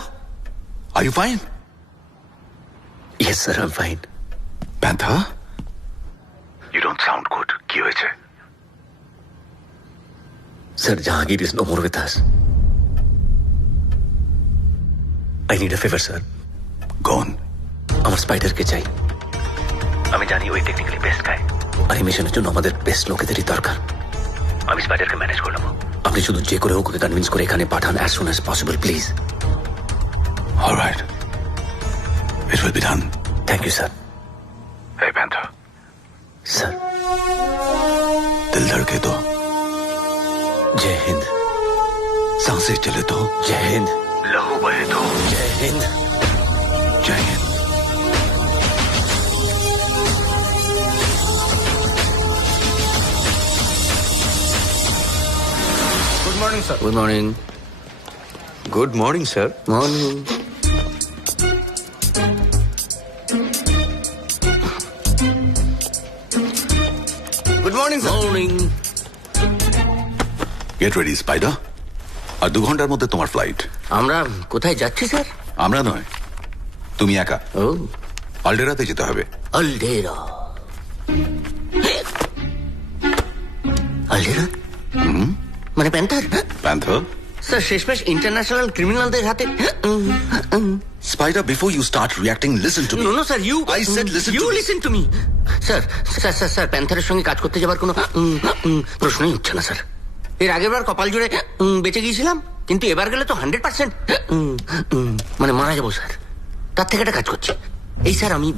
Are you fine? Yes, sir, I'm fine. Panther? You don't sound good. কি হয়েছে? Sir, Jahangir is no more with us. I need a favor, sir. Go on. আমার স্পাইডারকে চাই। আমি জানি ওই টেকনিক্যালি বেস্ট গাই, আর এই মিশনের জন্য আমাদের বেস্ট লোকেদেরই দরকার। আমি স্পাইডারকে ম্যানেজ করে নেবো। আপনি শুধু যে করে হোক ওকে কনভিন্স করে এখানে পাঠান as soon as possible, please. All right. It will be done. Thank you, sir. Hey, Panther. Sir. दिल धड़के तो जय हिंद। सांसें चले तो जय हिंद। लहू बहे तो जय हिंद। जय Hind. Good morning, sir. Good morning. Good morning, sir. Morning. Good morning, sir. Morning. Get ready, Spider. আর 2 ঘন্টার মধ্যে তোমার ফ্লাইট। আমরা কোথায় যাচ্ছি, স্যার? আমরা নয়, তুমি একা। ও, আলডেরাতে যেতে হবে। আলডেরা। আলডেরা? মানে প্যান্থার? Panther? স্যার, শেষমেশ ইন্টারন্যাশনাল ক্রিমিনালদের হাতে। Spider, before you start reacting, listen to me. No, sir, you. I said listen you to me. listen to me. Sir, প্যান্থারের সঙ্গে কাজ করতে যাবার কোনো প্রশ্নই উঠছে না, স্যার। এর আগের বার কপাল জুড়ে বেঁচে গিয়েছিলাম, কিন্তু এবার গেলে তো 100% মানে মারা যাবো, স্যার। তার থেকে একটা কাজ করছি। এই স্যার, আমি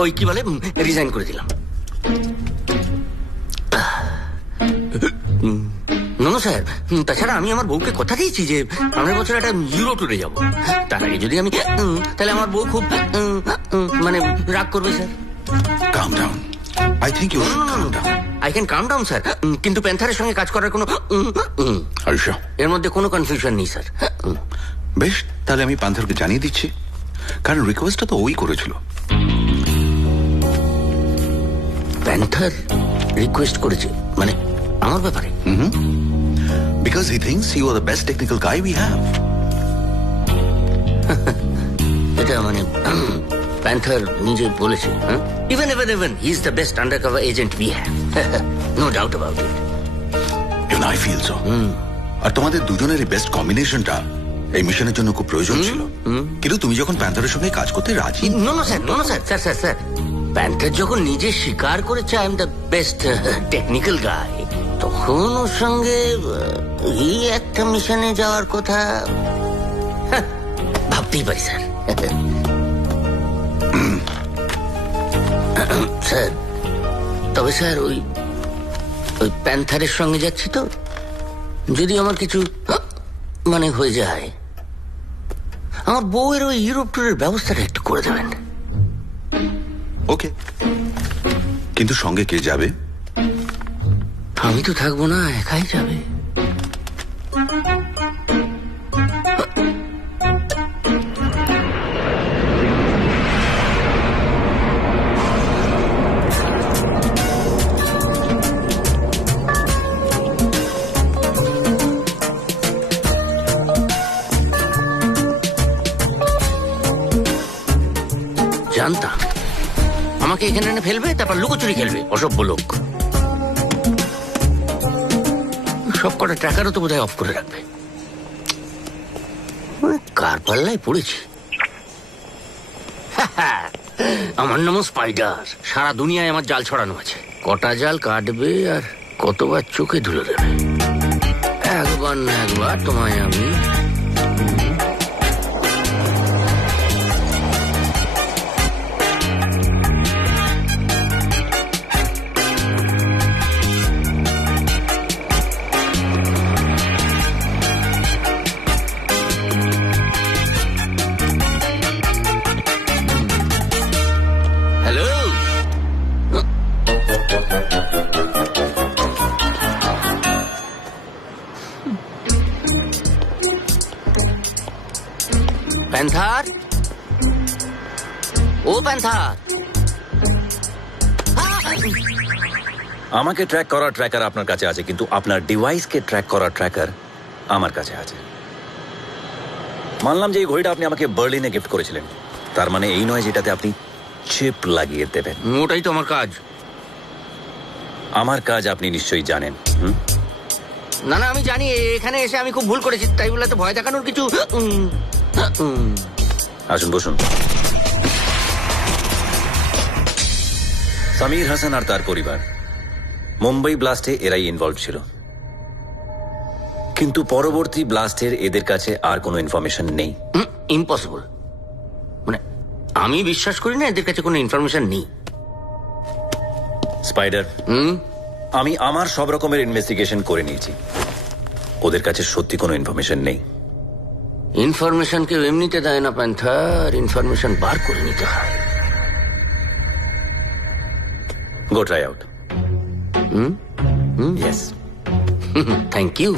ওই কি বলে রিজাইন করে দিলাম। না স্যার, তাছাড়া আমি আমার বউকে কথা দিয়েছি যে সামনের বছর একটা ইউরো ট্যুরে যাবো। তার আগে যদি আমি তাহলে আমার বউ খুব মানে রাগ করবে, sir. Calm down. I think you should calm down. I can calm down, sir, কিন্তু প্যান্থারের সঙ্গে কাজ করার কোনো Are you sure? এর মধ্যে কোনো কনফিউশন নেই, স্যার। বেশ, তাহলে আমি প্যান্থারকে জানিয়ে দিচ্ছি, কারণ রিকোয়েস্টটা তো ওই করেছিল। প্যান্থার রিকোয়েস্ট করেছে মানে আমার ব্যাপারে? Because he thinks you are the best technical guy we have. এটা মানে প্যান্থার নিজে বলেছে, even he is the best undercover agent we have, no doubt about it. Even I feel so. আর তোমাদের দুজনের বেস্ট কম্বিনেশনটা এই মিশনের জন্য খুব প্রয়োজন ছিল। কিন্তু তুমি যখন প্যান্থারের সঙ্গে কাজ করতে রাজি। নো স্যার, প্যান্থার যখন নিজে স্বীকার করেছে I am the best technical guy, তখন ওর সঙ্গে এই একটা মিশনে যাওয়ার কথা ভাবতেই পারি স্যার। স্যার, তবে স্যার ওই প্যান্থারের সঙ্গে যাচ্ছি তো, যদি আমার কিছু মানে হয়ে যায়, আমার বউয়ের ওই ইউরোপ ট্যুরের ব্যবস্থাটা একটু করে দেবেন। ওকে, কিন্তু সঙ্গে কে যাবে? আমি তো থাকবো না, একাই যাবে। জানতাম আমাকে এখানে এনে ফেলবে, তারপর লুকোচুরি খেলবে, অসভ্য লোক। সব কটা ট্র্যাকারও তো বোধহয় অফ করে রাখবে। কার পাল্লায় পড়েছি। আমার নাম স্পাইডার, সারা দুনিয়ায় আমার জাল ছড়ানো আছে। কটা জাল কাটবে আর কতবার চোখে ধুলে দেবে, একবার না একবার তোমায় আমি। প্যান্থার, ও প্যান্থার। আমাকে ট্র্যাক করার ট্র্যাকার আপনার কাছে আছে, কিন্তু আপনার ডিভাইসকে ট্র্যাক করার ট্র্যাকার আমার কাছে আছে। মানলাম যে এই ঘড়িটা আপনি আমাকে বার্লিনে গিফট করেছিলেন, তার মানে এই নয় যেটাতে আপনি চিপ লাগিয়ে দেবেন। ওটাই তো আমার কাজ। আমার কাজ আপনি নিশ্চয়ই জানেন। না না, আমি জানি এখানে এসে আমি খুব ভুল করেছি, তাই বলে তো ভয় দেখানোর কিছু। আসুন, বসুন। সামির হাসান আর তার পরিবার মুম্বাই ব্লাস্টে এরাই ইনভলভ ছিল, কিন্তু পরবর্তী ব্লাস্টের এদের কাছে আর কোনো ইনফরমেশন নেই। ইম্পসিবল, মানে আমি বিশ্বাস করি না এদের কাছে কোনো ইনফরমেশন নেই। স্পাইডার, আমি আমার সব রকমের ইনভেস্টিগেশন করে নিয়েছি, ওদের কাছে সত্যি কোনো ইনফরমেশন নেই। ইনফরমেশন কেউ এমনিতে দেয় না প্যান্থার, ইনফরমেশন বার করে নিতে হয়। Go try out. Yes, thank you.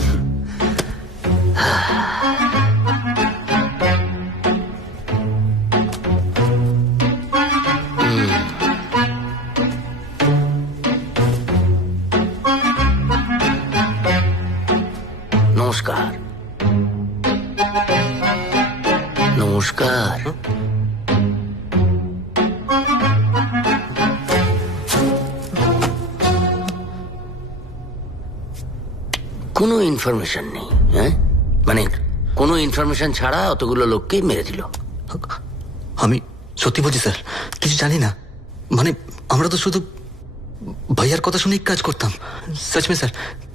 নমস্কার। নমস্কার। কোনো ইনফরমেশন নেই, হ্যাঁ, মানে কোনো ইনফরমেশন ছাড়া অতগুলো লোককে মেরে দিল। আমি সত্যি বলছি স্যার, কিছু জানি না। মানে আমরা তো শুধু ভাইয়ার কথা শুনেই কাজ করতাম। সচমে স্যার,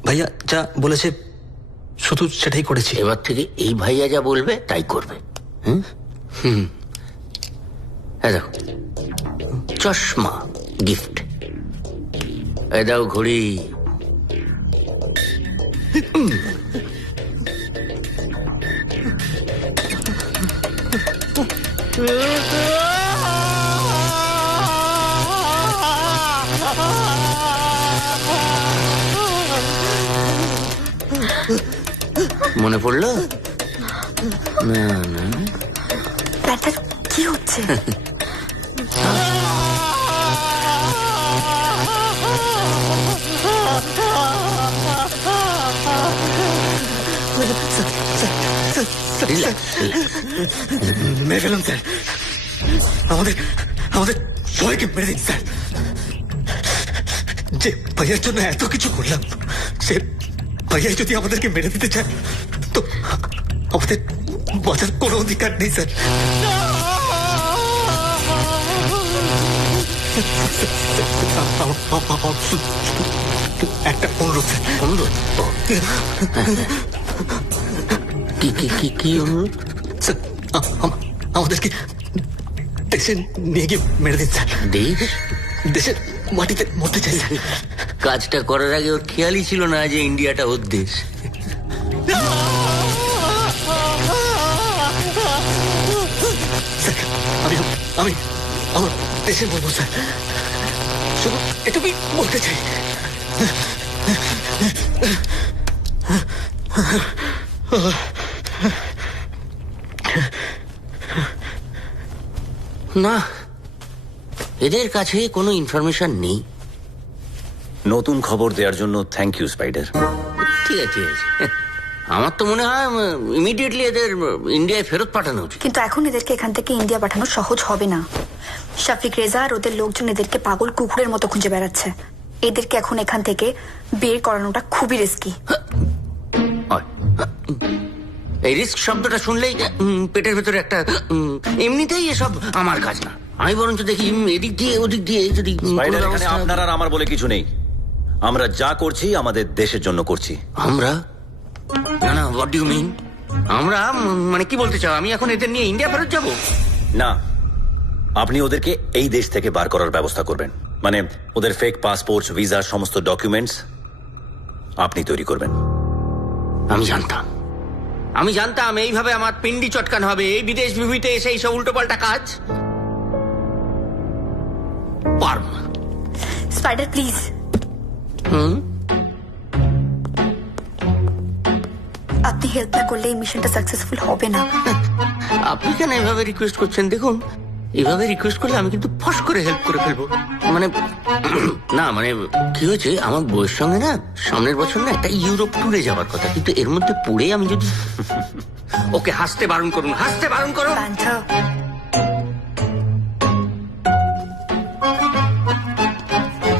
ভাইয়া যা বলেছে শুধু সেটাই করেছি। এবার থেকে এই ভাইয়া যা বলবে তাই করবে। হ্যাঁ, দেখো চশমা গিফট, এই দাও ঘড়ি। মনে পড়লো? না না, ব্যাটার কি হচ্ছে? মেরে ফেলুন স্যার। আমাদের আমাদের সবাইকে মেরে দিন স্যার। যে ভাইয়ার জন্য এত কিছু করলাম, সে ভাইয়া যদি আমাদেরকে মেরে দিতে চায় তো আমাদের বাঁচার কোনো অধিকার নেই স্যার। একটা অনুরোধ স্যার। অনুরোধ? কি কি কি কি অনুরোধ? স্যার আমাদেরকে দেশে নিয়ে গিয়ে মেরে দিন স্যার। দেশ? দেশের মাটিতে মরতে চাই স্যার। কাজটা করার আগে ওর খেয়ালই ছিল না যে ইন্ডিয়াটা ওর দেশ। আমি আমি আমার দেশে বলবো স্যার, শুধু এটুকুই বলতে চাই। না, এদের কাছে কোনো ইনফরমেশন নেই। নতুন খবর দেওয়ার জন্য থ্যাংক ইউ স্পাইডার। ঠিক আছে, ঠিক আছে। আমার তো মনে হয় ইমিডিয়েটলি এদের ইন্ডিয়ায় ফেরত পাঠানো উচিত। কিন্তু এখন এদেরকে এখান থেকে ইন্ডিয়া পাঠানো সহজ হবে না। শফিক রেজা আর ওদের লোকজন এদেরকে পাগল কুকুরের মতো খুঁজে বেড়াচ্ছে। এদেরকে এখন এখান থেকে বের করানোটা খুবই রিস্কি। এই রিস্ক শব্দটা শুনলেই পেটের ভেতরে একটা এমনিতেই এসব আমার কাজ না। আমি বরঞ্চ দেখি এদিক দিয়ে ওদিক দিয়ে যদি স্পাইডার, এখানে আপনার আর আমার বলে কিছু নেই। আমরা যা করছি আমাদের দেশের জন্য করছি। আমরা? না না, হোয়াট ডু ইউ মিন? আমরা মানে কি বলতে চাও? আমি এখন এদের নিয়ে ইন্ডিয়া ফেরত যাব? না, আপনি ওদেরকে এই দেশ থেকে বার করার ব্যবস্থা করবেন। মানে ওদের ফেক পাসপোর্ট, ভিসা, সমস্ত ডকুমেন্টস আপনি তৈরি করবেন। আমি জানতাম এইভাবে আমার পিন্ডি চটকান হবে। এই বিদেশ বিভূতিতে এসে এইসব উল্টোপাল্টা কাজ পারব না। Spider please. আপনি হেল্প না করলে এই মিশনটা সাকসেসফুল হবে না। আপনি কেন এভাবে রিকোয়েস্ট করছেন? দেখুন, এভাবে রিকোয়েস্ট করলে আমি কিন্তু ফস করে হেল্প করে ফেলবো। মানে না, মানে কি হয়েছে, আমার বউয়ের সঙ্গে না সামনের বছর না একটা ইউরোপ ট্যুরে যাওয়ার কথা, কিন্তু এর মধ্যে পড়ে আমি যদি ওকে হাসতে বারণ করুন, হাসতে বারণ করুন।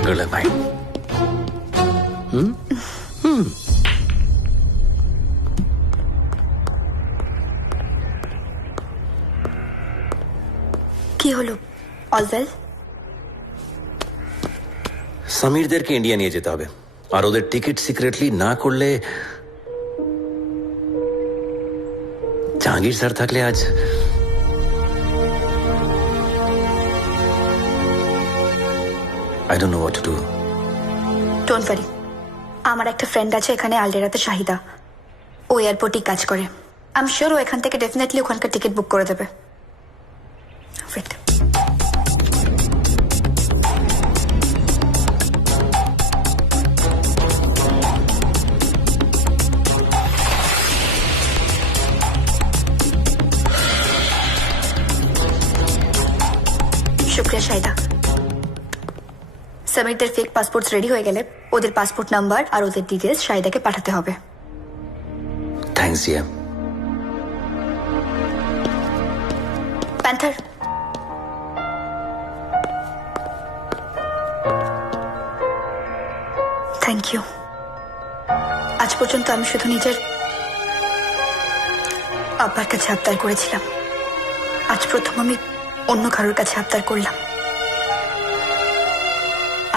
গুড লাক ভাই। কি হলো? All well? সমীরদেরকে ইন্ডিয়া নিয়ে যেতে হবে, আর ওদের টিকিট সিক্রেটলি না করলে জাহাঙ্গীর স্যার থাকলে আজ I don't know what to do. Don't worry, আমার একটা ফ্রেন্ড আছে এখানে আলডেরাতে, শাহিদা। ও এয়ারপোর্টেই কাজ করে। আই এম শিওর ও এখান থেকে ডেফিনেটলি ওখানকার টিকিট বুক করে দেবে। ওয়েট। শুক্রিয়া শাহিদা। সমীরদের ফেক পাসপোর্টস রেডি হয়ে গেলে ওদের পাসপোর্ট নাম্বার আর ওদের ডিটেলস শাহিদাকে পাঠাতে হবে। Thanks Zia. Panther, thank you. আজ পর্যন্ত আমি শুধু নিজের আব্বার কাছে আবদার করেছিলাম, আজ প্রথম আমি অন্য কারোর কাছে আবদার করলাম।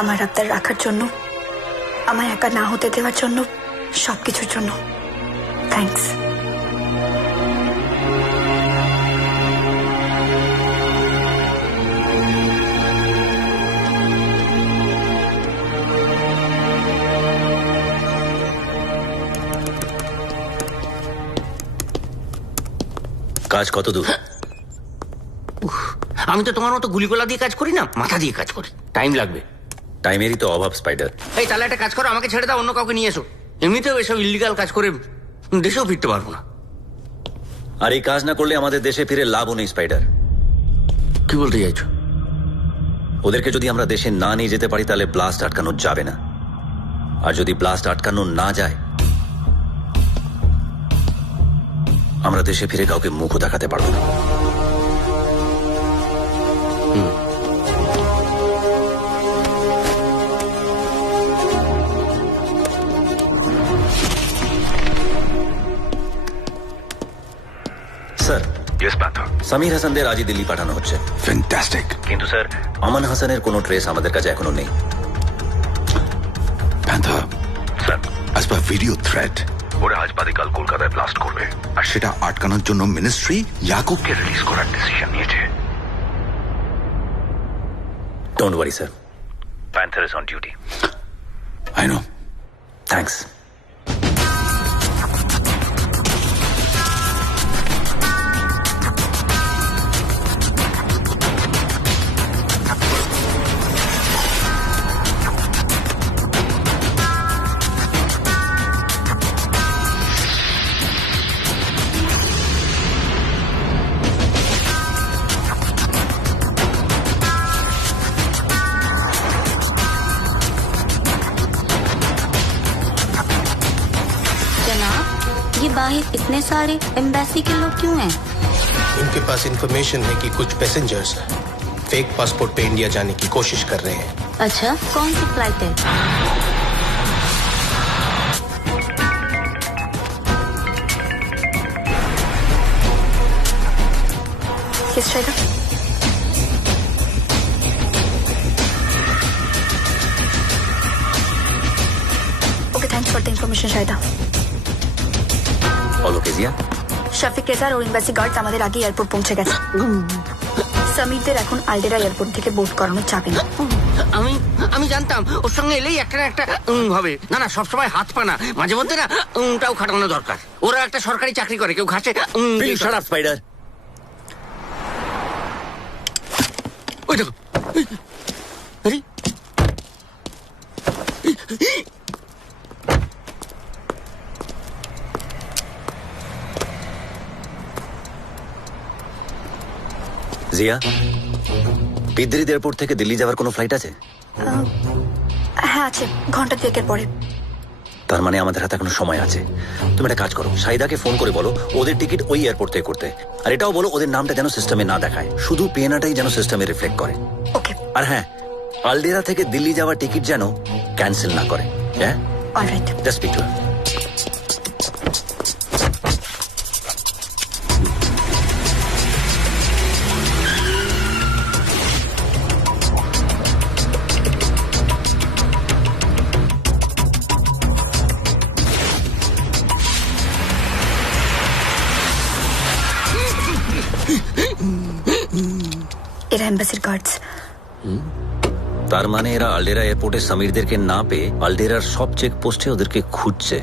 আমার আবদার রাখার জন্য, আমায় একা না হতে দেওয়ার জন্য, সবকিছুর জন্য থ্যাঙ্কস। কাজ কত দূর? আমি তো তোমার মতো গুলিগোলা দিয়ে কাজ করি না, মাথা দিয়ে কাজ করি। টাইম লাগবে। টাইমেরই তো অভাব স্পাইডার। এই তাহলে একটা কাজ করো, আমাকে ছেড়ে দাও, অন্য কাউকে নিয়ে এসো। এমনিতেও এসব ইলিগাল কাজ করে দেশেও ফিরতে পারবো না। আর এই কাজ না করলে আমাদের দেশে ফিরে লাভও নেই স্পাইডার। কি বলতে চাইছো? ওদেরকে যদি আমরা দেশে না নিয়ে যেতে পারি তাহলে ব্লাস্ট আটকানো যাবে না, আর যদি ব্লাস্ট আটকানো না যায় আমরা দেশে ফিরে কাউকে মুখও দেখাতে পারবো না। সামির হাসানদের আজই দিল্লি পাঠানো হচ্ছে। ফ্যান্টাস্টিক। কিন্তু স্যার আমান হাসানের কোনো ট্রেস আমাদের কাছে এখনো নেই। Panther, as per video threat, ওরা আজ বাদে কাল কলকাতায় ব্লাস্ট করবে। আর সেটা আটকানোর জন্য মিনিস্ট্রি ইয়াকুবকে রিলিজ করার ডিসিশন নিয়েছে। Don't worry sir, panther is on duty. I know. Thanks. ये बाहर इतने सारे एम्बेसी के लोग क्यों हैं? इनके पास इंफॉर्मेशन है कि कुछ पैसेंजर्स फेक पासपोर्ट पे इंडिया जाने की कोशिश कर रहे हैं। अच्छा, कौन सी फ्लाइट है? किस रहेगा? Okay, thanks for the information Shayda. বলো কেজিয়া। শফিক রেজার ও এম্বাসি গার্ডস আমাদের আগে এয়ারপোর্ট পৌঁছে গেছে। সামিরদের এখন আলডেরা এয়ারপোর্ট থেকে বোর্ড করানো যাবে না। আমি জানতাম ওর সঙ্গে এলেই একটা না একটা হবে। না না, সবসময় হাত পানা, মাঝে মধ্যে না টাও খাটানো দরকার। ওরা একটা সরকারি চাকরি করে, কেউ ঘাসে। Shut up spider. ওই দেখো, আরে জিয়া, বিদ্রিদ এয়ারপোর্ট থেকে দিল্লি যাওয়ার কোনো ফ্লাইট আছে? হ্যাঁ আছে, ঘন্টা দুয়েকের পরে। তার মানে আমাদের হাতে এখনো সময় আছে। তুমি একটা কাজ করো, সাইদাকে ফোন করে বলো ওদের টিকিট ওই এয়ারপোর্ট থেকে করতে। আর এটাও বলো ওদের নামটা যেন সিস্টেমে না দেখায়, শুধু পিএনআরটাই যেন সিস্টেমে রিফ্লেক্ট করে। ওকে। আর হ্যাঁ, আলডেরা থেকে দিল্লি যাওয়ার টিকিট যেন ক্যান্সেল না করে। হ্যাঁ, alright. Just speak to her. এরা এম্বাসির গার্ডস। তার মানে এরা আলডেরা এয়ারপোর্টে সামিরদেরকে না পেয়ে আলডেরার সব চেকপোস্টে ওদেরকে খুঁজছে।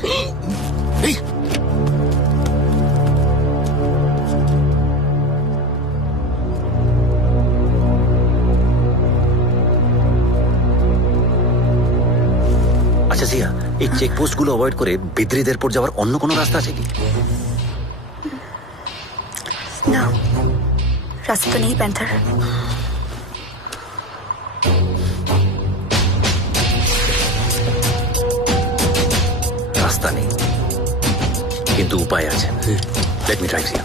আচ্ছা জিয়া, এই চেকপোস্ট গুলো অ্যাভয়েড করে বিদ্রিদ এয়ারপোর্ট যাওয়ার অন্য কোনো রাস্তা আছে কি? না, রাস্তা তো নেই প্যান্থার। রাস্তা নেই, কিন্তু উপায় আছে। Let me try Zia.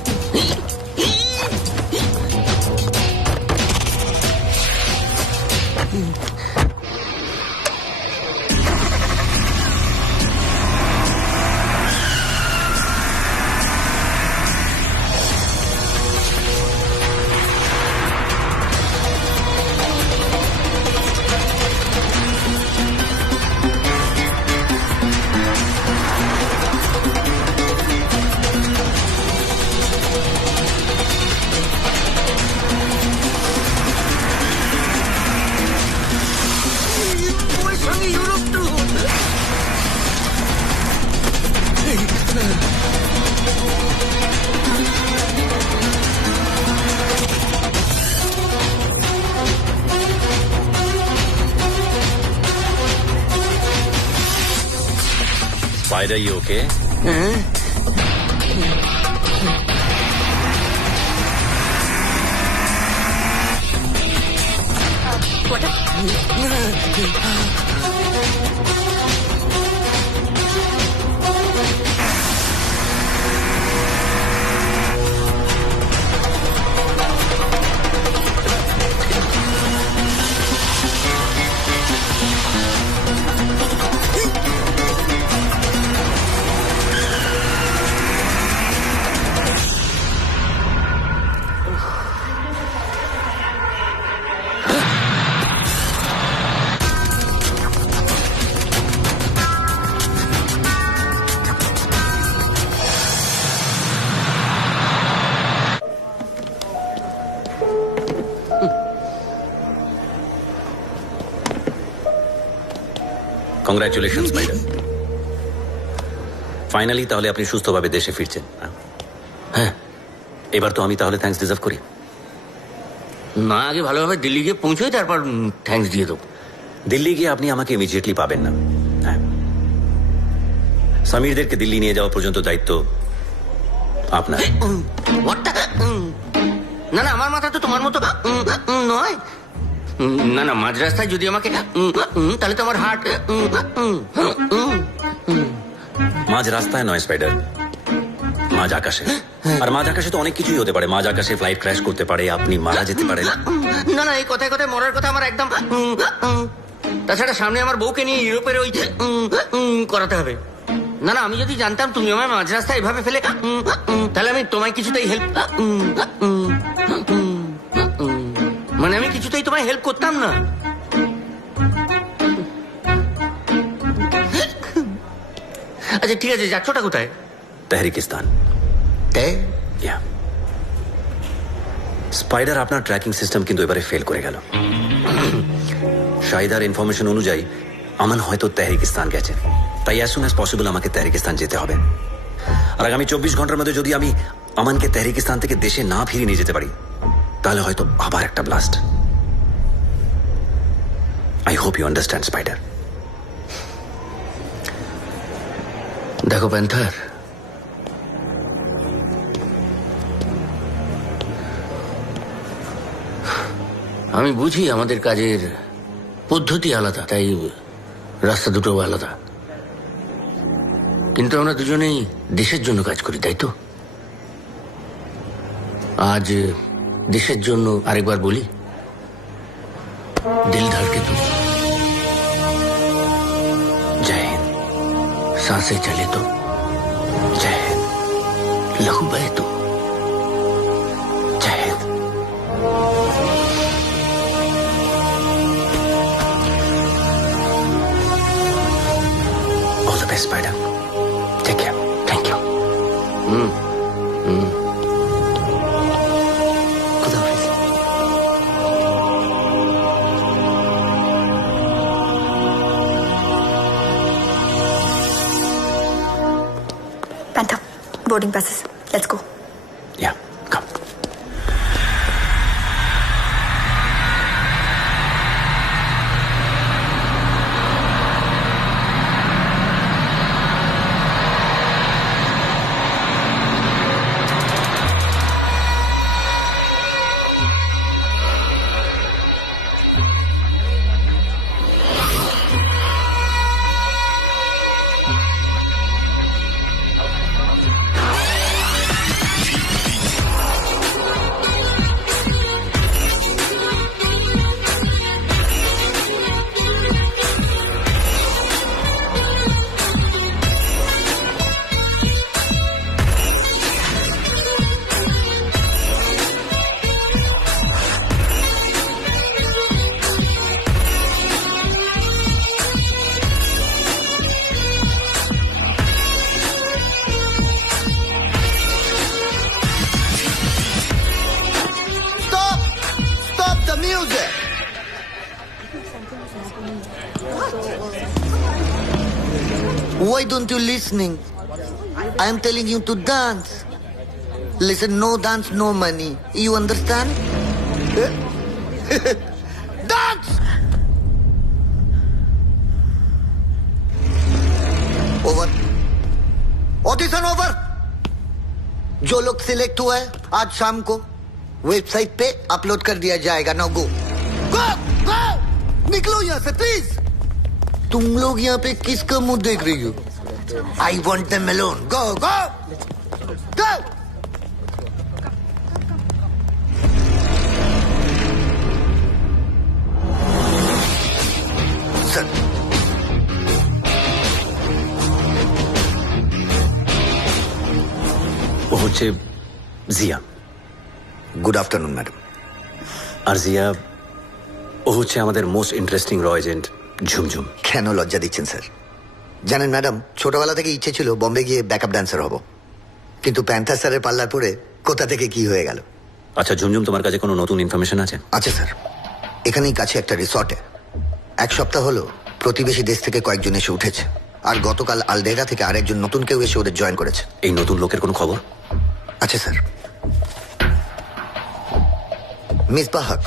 Spider, you okay? Congratulation spider. Finally তাহলে আপনি সুস্থভাবে দেশে ফিরছেন। হ্যাঁ, এবার তো আমি তাহলে থ্যাঙ্কস ডিজার্ভ করি। না, আগে ভালোভাবে দিল্লি গিয়ে পৌঁছোই, তারপর থ্যাঙ্কস দিয়ে দেবো। দিল্লি গিয়ে আপনি আমাকে ইমিডিয়েটলি পাবেন না। হ্যাঁ, সমীরদেরকে দিল্লি নিয়ে যাওয়া পর্যন্ত দায়িত্ব আপনার। না না, আমার মাথা তো তোমার মতো নয়। না না, মাঝ রাস্তায় যদি আমাকে তাহলে তো আমার হার্ট। মাঝ রাস্তায় নয় স্পাইডার, মাঝ আকাশে। আর মাঝ আকাশে তো অনেক কিছুই হতে পারে। মাঝ আকাশে ফ্লাইট ক্র্যাশ করতে পারে, আপনি মারা যেতে পারেন। না না, এই কথায় কথায় মরার কথা আমার একদম। তাছাড়া সামনে আমার বউকে নিয়ে ইউরোপের ওই করাতে হবে। না না, আমি যদি জানতাম তুমি আমার মাঝ রাস্তায় এভাবে ফেলে, তাহলে আমি তোমায় কিছুতেই হেল্প, মানে আমি কিছুতেই তোমায় হেল্প করতাম না। আচ্ছা ঠিক আছে, যাচ্ছোটা কোথায়? তেহরিকিস্তান। স্পাইডার, আপনার ট্র্যাকিং সিস্টেম কিন্তু এবারে ফেল করে গেল। শাহিদার ইনফরমেশন অনুযায়ী আমান হয়তো তেহরিকিস্তান গেছে। তাই অ্যাজ সুন অ্যাজ পসিবল আমাকে তেহরিকিস্তান যেতে হবে। আর আগামী 24 ঘন্টার মধ্যে যদি আমি আমানকে তেহরিকিস্তান থেকে দেশে না ফিরিয়ে নিয়ে যেতে পারি, তাহলে হয়তো আবার একটা blast. I hope you understand Spider. দেখো প্যান্থার, আমি বুঝি আমাদের কাজের পদ্ধতি আলাদা, তাই রাস্তা দুটো আলাদা, কিন্তু আমরা দুজনেই দেশের জন্য কাজ করি, তাই তো? আজ দেশের জন্য আরেকবার বলি, দিল ধড়কে তো, জয় হিন্দ। सांसें चले तो, जय हिंद। लहू बहे तो, जय Hind. All the best, Spider. Take care. Thank you. खुदा हाफिज। Panther, boarding passes. Let's go. Yeah, come. Stop the music! Why don't you listening? I am telling you to dance. Listen, no dance, no money. You understand? Dance! Over. Audition over. जो लोग select हुआ है आज शाम को website पे upload कर दिया जाएगा। नाउ गो गो गो, निकलो यहाँ से प्लीज। तुम लोग यहाँ पे किसका मुंह देख रही हो? I want them alone. Go go go. Sir, ও হচ্ছে জিয়া। Good afternoon madam. আর জিয়া, ও হচ্ছে আমাদের মোস্ট ইন্টারেস্টিং র এজেন্ট ঝুমঝুম। কেন লজ্জা দিচ্ছেন স্যার? জানেন ম্যাডাম, ছোটবেলা থেকে ইচ্ছে ছিল বম্বে গিয়ে ব্যাকআপ ড্যান্সার হব, কিন্তু প্যান্থার স্যারের পাল্লার পরে কোথা থেকে কি হয়ে গেল। আচ্ছা ঝুমঝুম, তোমার কাছে কোনো নতুন ইনফরমেশন আছে? আছে স্যার, এখানেই কাছে একটা রিসর্টে 1 সপ্তাহ হলো প্রতিবেশী দেশ থেকে কয়েকজন এসে উঠেছে, আর গতকাল আলডেরা থেকে আরেকজন নতুন কেউ এসে ওদের জয়েন করেছে। এই নতুন লোকের কোনো খবর? আচ্ছা স্যার। মিসবাহ হক।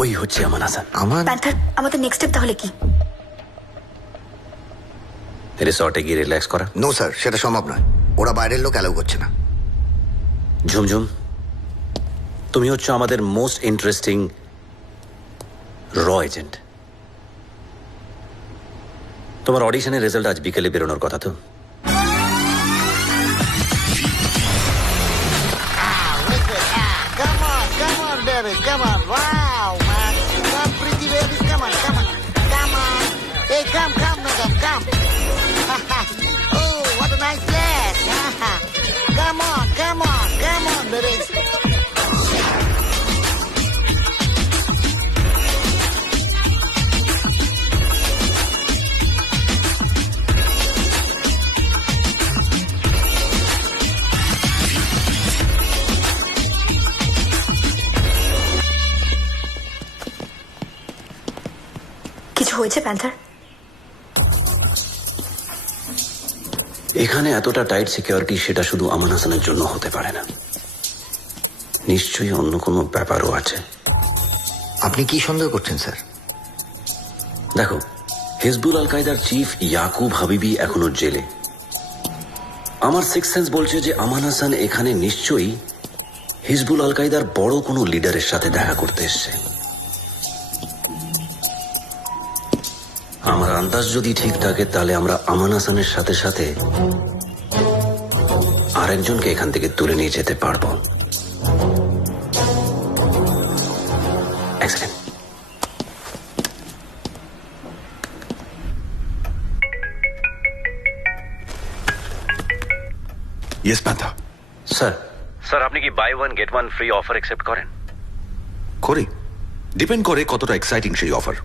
ওই হচ্ছে আমান হাসান। প্যান্থার, আমাদের নেক্সট স্টেপ তাহলে কি? রিসর্টে গিয়ে রিল্যাক্স করা? নো স্যার, সেটা সম্ভব নয়। ওরা বাইরের লোক অ্যালাউ করছে না। ঝুমঝুম, তুমি হচ্ছে আমাদের মোস্ট ইন্টারেস্টিং র এজেন্ট। তোমার অডিশনের রেজাল্ট আজ বিকেলে বেরোনোর কথা তো? Come on, baby, come on. Wow, man. Come, pretty baby, come on, come on. Come on. Hey, come, madam, come. Oh, what a nice lad. Come on, baby. কিছু হয়েছে panther? এখানে এতটা টাইট সিকিউরিটি সেটা শুধু আমান হাসানের জন্য হতে পারে না, নিশ্চয়ই অন্য কোনো ব্যাপারও আছে। আপনি কি সন্দেহ করছেন স্যার? দেখো, হিজবুল আল কায়দার চিফ ইয়াকুব হাবিবি এখনো জেলে। আমার সিক্স সেন্স বলছে যে আমান হাসান এখানে নিশ্চয়ই হিজবুল আল কায়দার বড় কোনো লিডারের সাথে দেখা করতে এসছে। আমার আন্দাজ যদি ঠিক থাকে তাহলে আমরা আমান হাসানের সাথে সাথে আরেকজনকে এখান থেকে তুলে নিয়ে যেতে পারবো। এক সেকেন্ড। ইয়েস প্যান্থা। স্যার আপনি কি buy one get one free offer accept করেন? করি, ডিপেন্ড করে কতটা এক্সাইটিং সেই অফার।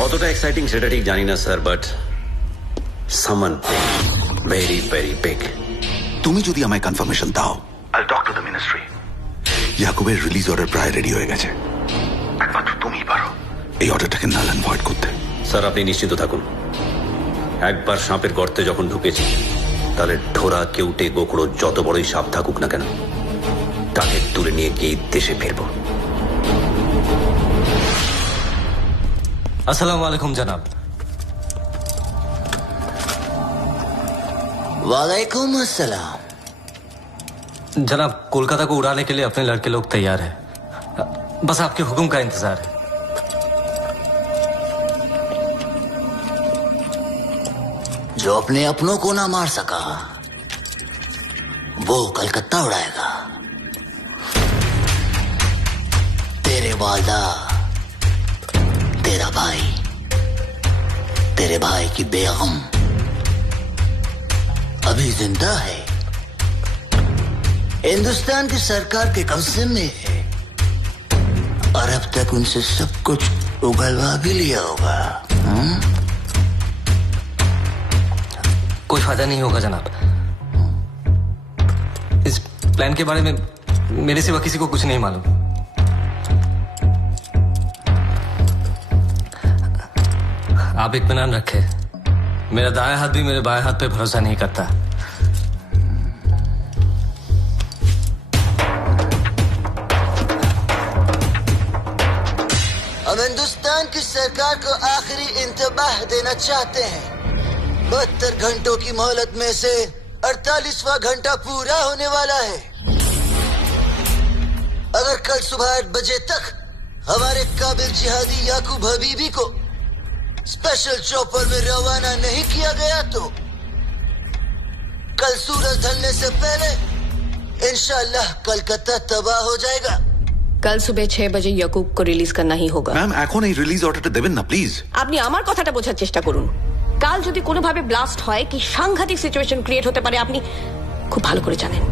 কতটা এক্সাইটিং সেটা ঠিক জানি না স্যার, বাট সামান ভেরি ভেরি বিগ। তুমি যদি আমায় কনফার্মেশন দাও, I'll talk to the ministry. ইয়াকুবের রিলিজ অর্ডার প্রায় রেডি হয়ে গেছে, একমাত্র তুমিই পারো এই অর্ডারটাকে নাল অ্যান্ড ভয়েড করতে। স্যার আপনি নিশ্চিত থাকুন, একবার সাপের গর্তে যখন ঢুকেছি তাহলে ঢোরা কেউটে গোকড়ো যত বড়ই সাপ থাকুক না কেন তাকে তুলে নিয়ে গিয়ে দেশে ফিরবো। अस्सलाम वालेकुम जनाब। वालेकुम अस्सलाम। जनाब, कोलकाता को उड़ाने के लिए अपने लड़के लोग तैयार हैं। बस आपके हुक्म का इंतजार है। जो अपने अपनों को ना मार सका वो कलकत्ता उड़ाएगा। तेरे वालदा, तेरा भाई, तेरे भाई की बेगम अभी जिंदा है, हिंदुस्तान की सरकार के कब्जे में है, और अब तक उनसे सब कुछ उगलवा भी लिया होगा। कोई फायदा नहीं होगा जनाब। इस प्लान के बारे में मेरे सिवा किसी को कुछ नहीं मालूम। आप इत्मीनान रखे, मेरा दाएं हाथ भी मेरे बाएं हाथ पे भरोसा नहीं करता। हम हिंदुस्तान की सरकार को आखिरी इंतबाह देना चाहते हैं। 72 घंटों की मोहलत में से 48वां घंटा पूरा होने वाला है। अगर कल सुबह 8 बजे तक हमारे काबिल जिहादी याकूब हबीबी को स्पेशल चॉपर में रवाना नहीं किया गया तो कल सूरज ढलने से पहले इंशाल्लाह कलकत्ता तबाह हो जाएगा। कल सुबह 6 बजे याकूब को रिलीज करना ही होगा। ম্যাম এখন এই রিলিজ অর্ডারটা দেবেন না প্লিজ। আপনি আমার কথাটা বোঝার চেষ্টা করুন। কাল যদি কোনোভাবে ব্লাস্ট হয় কি সাংঘাতিক সিচুয়েশন ক্রিয়েট হতে পারে আপনি খুব ভালো করে জানেন।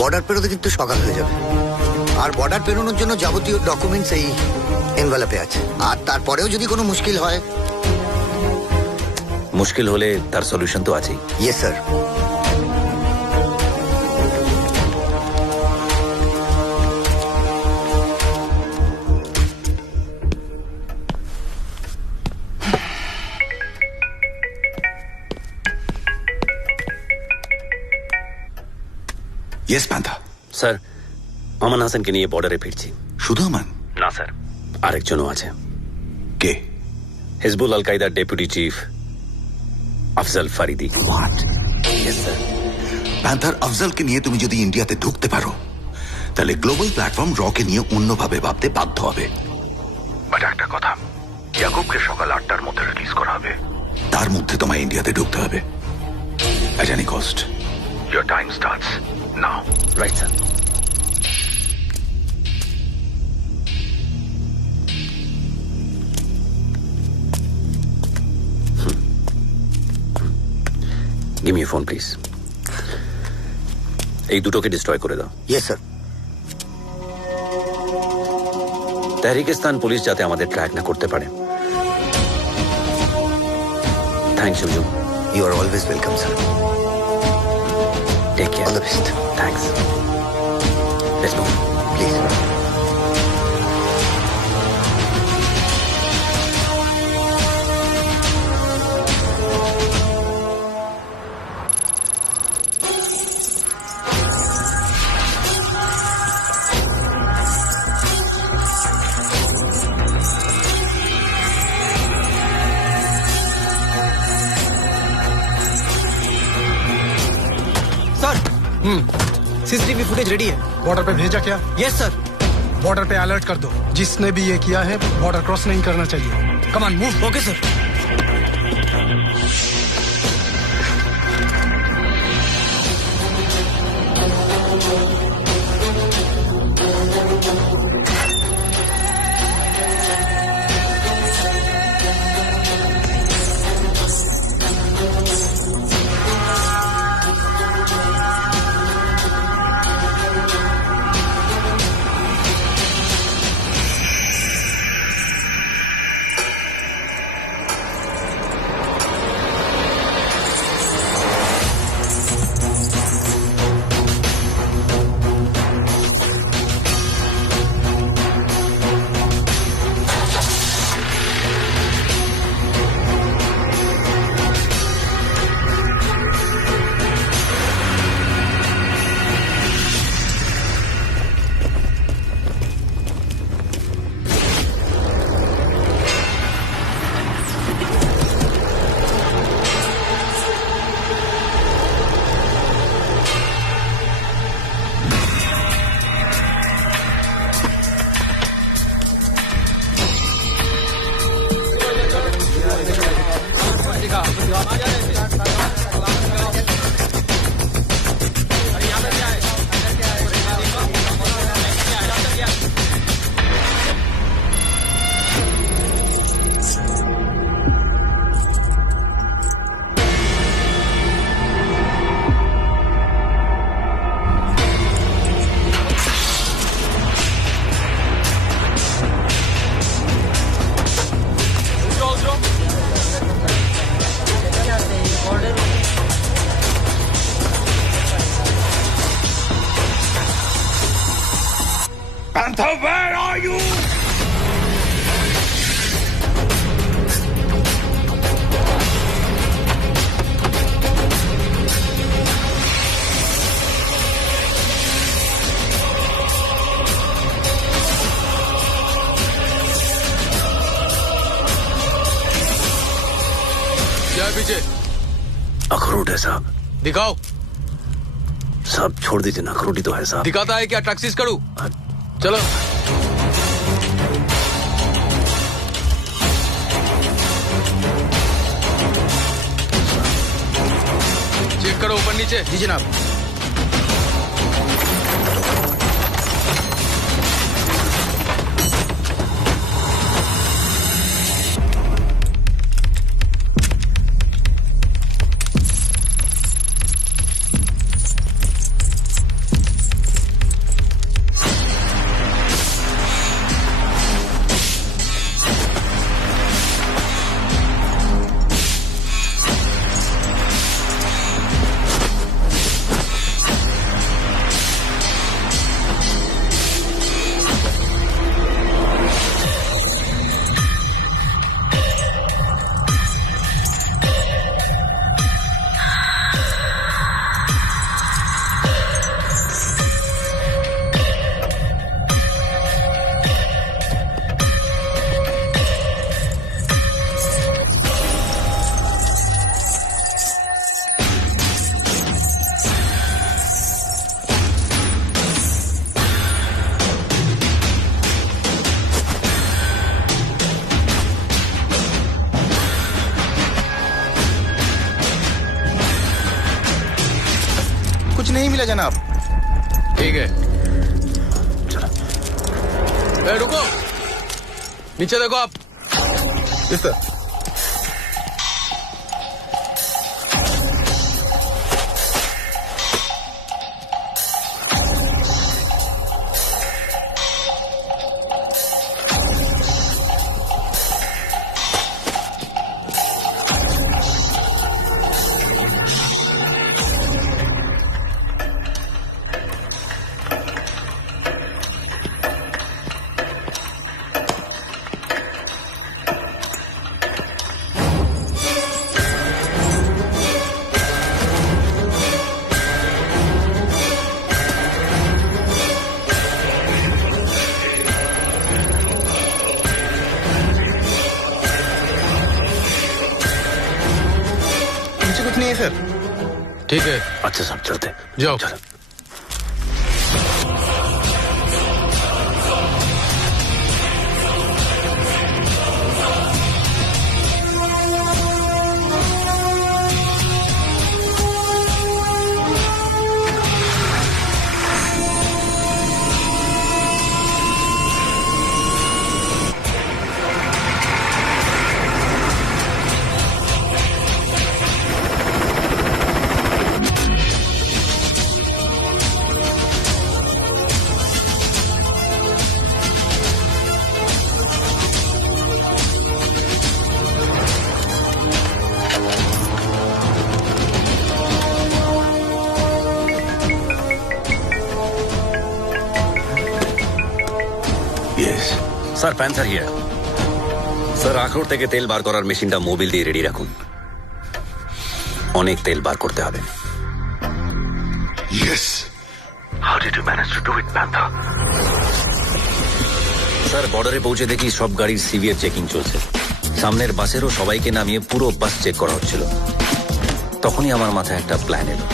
বর্ডার পেরোতে কিন্তু সকাল হয়ে যাবে, আর বর্ডার পেরোনোর জন্য যাবতীয় ডকুমেন্টস এই এনভেলপে আছে। আর তারপরেও যদি কোনো মুশকিল হয়, মুশকিল হলে তার সলিউশন তো আছেই। Yes sir. ইয়েস পান্থা। স্যার, আমান হাসানকে নিয়ে বর্ডারে ফিরছি। শুধু আমান না স্যার, আরেকজনও আছে। কে? হিজবুল আল কায়দার deputy chief Afzal Faridi. What? Yes sir. Panther আফজালকে নিয়ে তুমি যদি ইন্ডিয়াতে ঢুকতে পারো, তাহলে গ্লোবাল প্ল্যাটফর্ম রকে নিয়ে অন্যভাবে ভাবতে বাধ্য হবে। বাট একটা কথা, ইয়াকুবকে সকাল 8টার মধ্যে রিলিজ করা হবে। তার মধ্যে তোমায় ইন্ডিয়াতে ঢুকতে হবে। At any cost. Your time starts now. Right sir. Give me your phone, please. এই দুটোকে ডিস্ট্রয় করে দাও। Yes sir. তাহরিকিস্তান পুলিশ যাতে আমাদের ট্র্যাক না করতে পারে। Thanks Arjun. You are always welcome sir. Take care. All the best. Thanks. Let's go please. CCTV footage ready है। बॉर्डर पे भेजा क्या? Yes sir. बॉर्डर पे अलर्ट कर दो, जिसने भी ये किया है बॉर्डर क्रॉस नहीं करना चाहिए। Come on move. Okay sir. है पीछे? अखरोट है साहब। दिखाओ। साहब छोड़ दीजिए ना, अखरोट ही तो है साहब। दिखाता है क्या? टैक्सीज करूं? चलो। चेक करो ऊपर नीचे। जी जनाब। कुछ नहीं मिला जनाब। ठीक है, चलो। रुको, नीचे देखो आप। इस तरह। कुछ नहीं है सर। ठीक है। अच्छा साहब चलते जाओ। चलो। Sir panther here. স্যার আখরোট থেকে তেল বার করার মেশিনটা মোবিল দিয়ে রেডি রাখুন, অনেক তেল বার করতে হবে। Yes. How did you manage to do it, Panther? Sir বর্ডারে পৌঁছে দেখি সব গাড়ির সিভিআর চেকিং চলছে। সামনের বাসেরও সবাইকে নামিয়ে পুরো বাস চেক করা হচ্ছিল। তখনই আমার মাথায় একটা প্ল্যান এলো।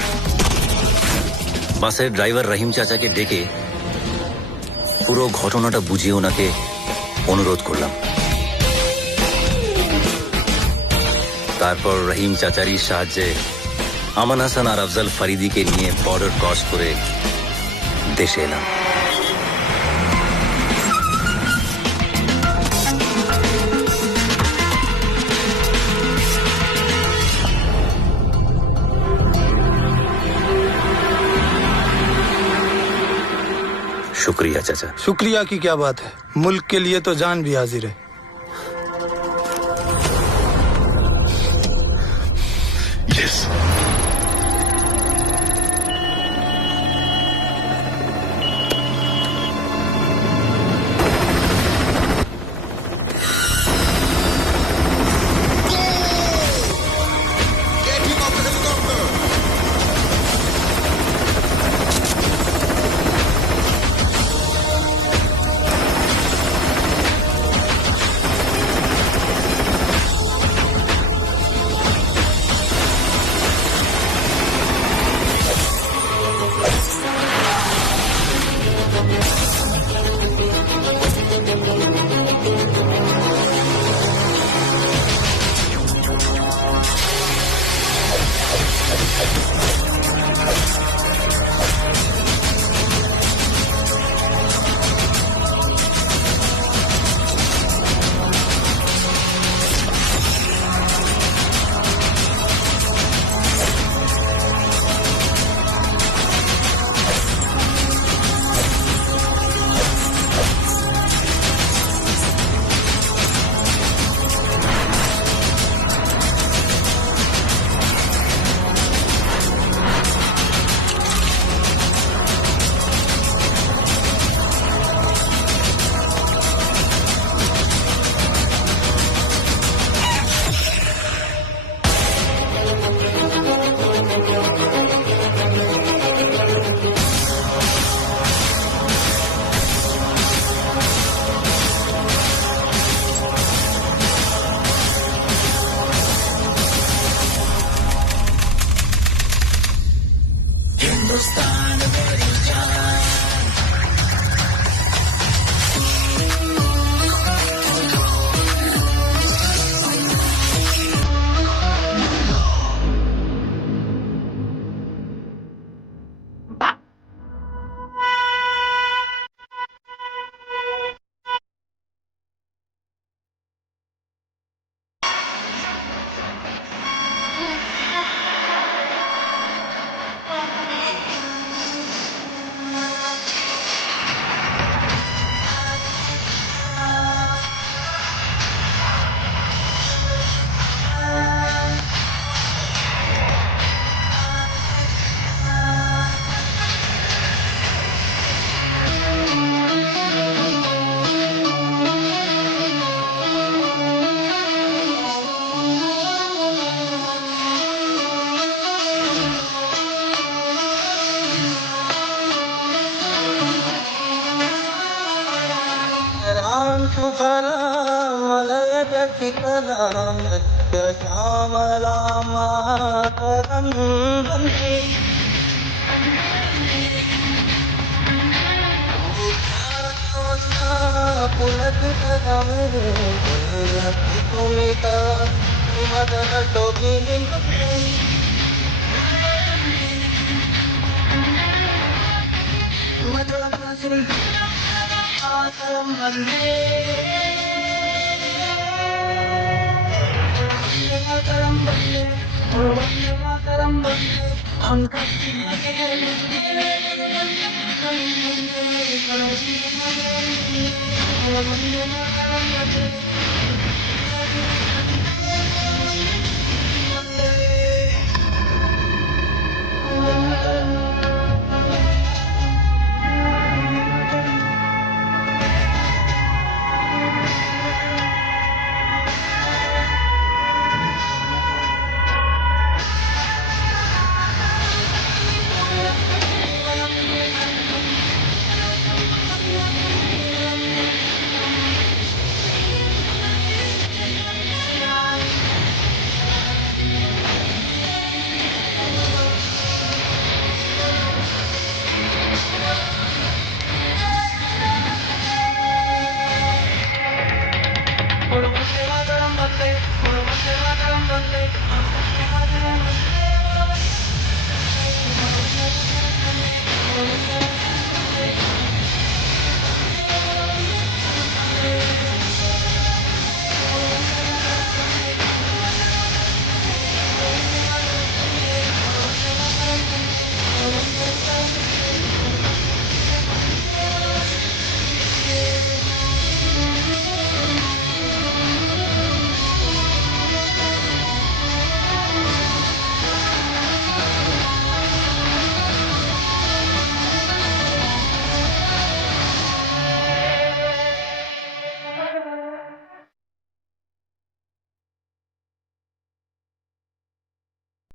বাসের ড্রাইভার রহিম চাচাকে ডেকে পুরো ঘটনাটা বুঝিয়ে ওনাকে অনুরোধ করলাম। তারপর রহিম চাচারির সাহায্যে আমান হাসান আর আফজাল ফরিদিকে নিয়ে বর্ডার ক্রস করে দেশে এলাম। शुक्रिया चाचा। शुक्रिया की क्या बात है, मुल्क के लिए तो जान भी हाजिर है। Yes. Vande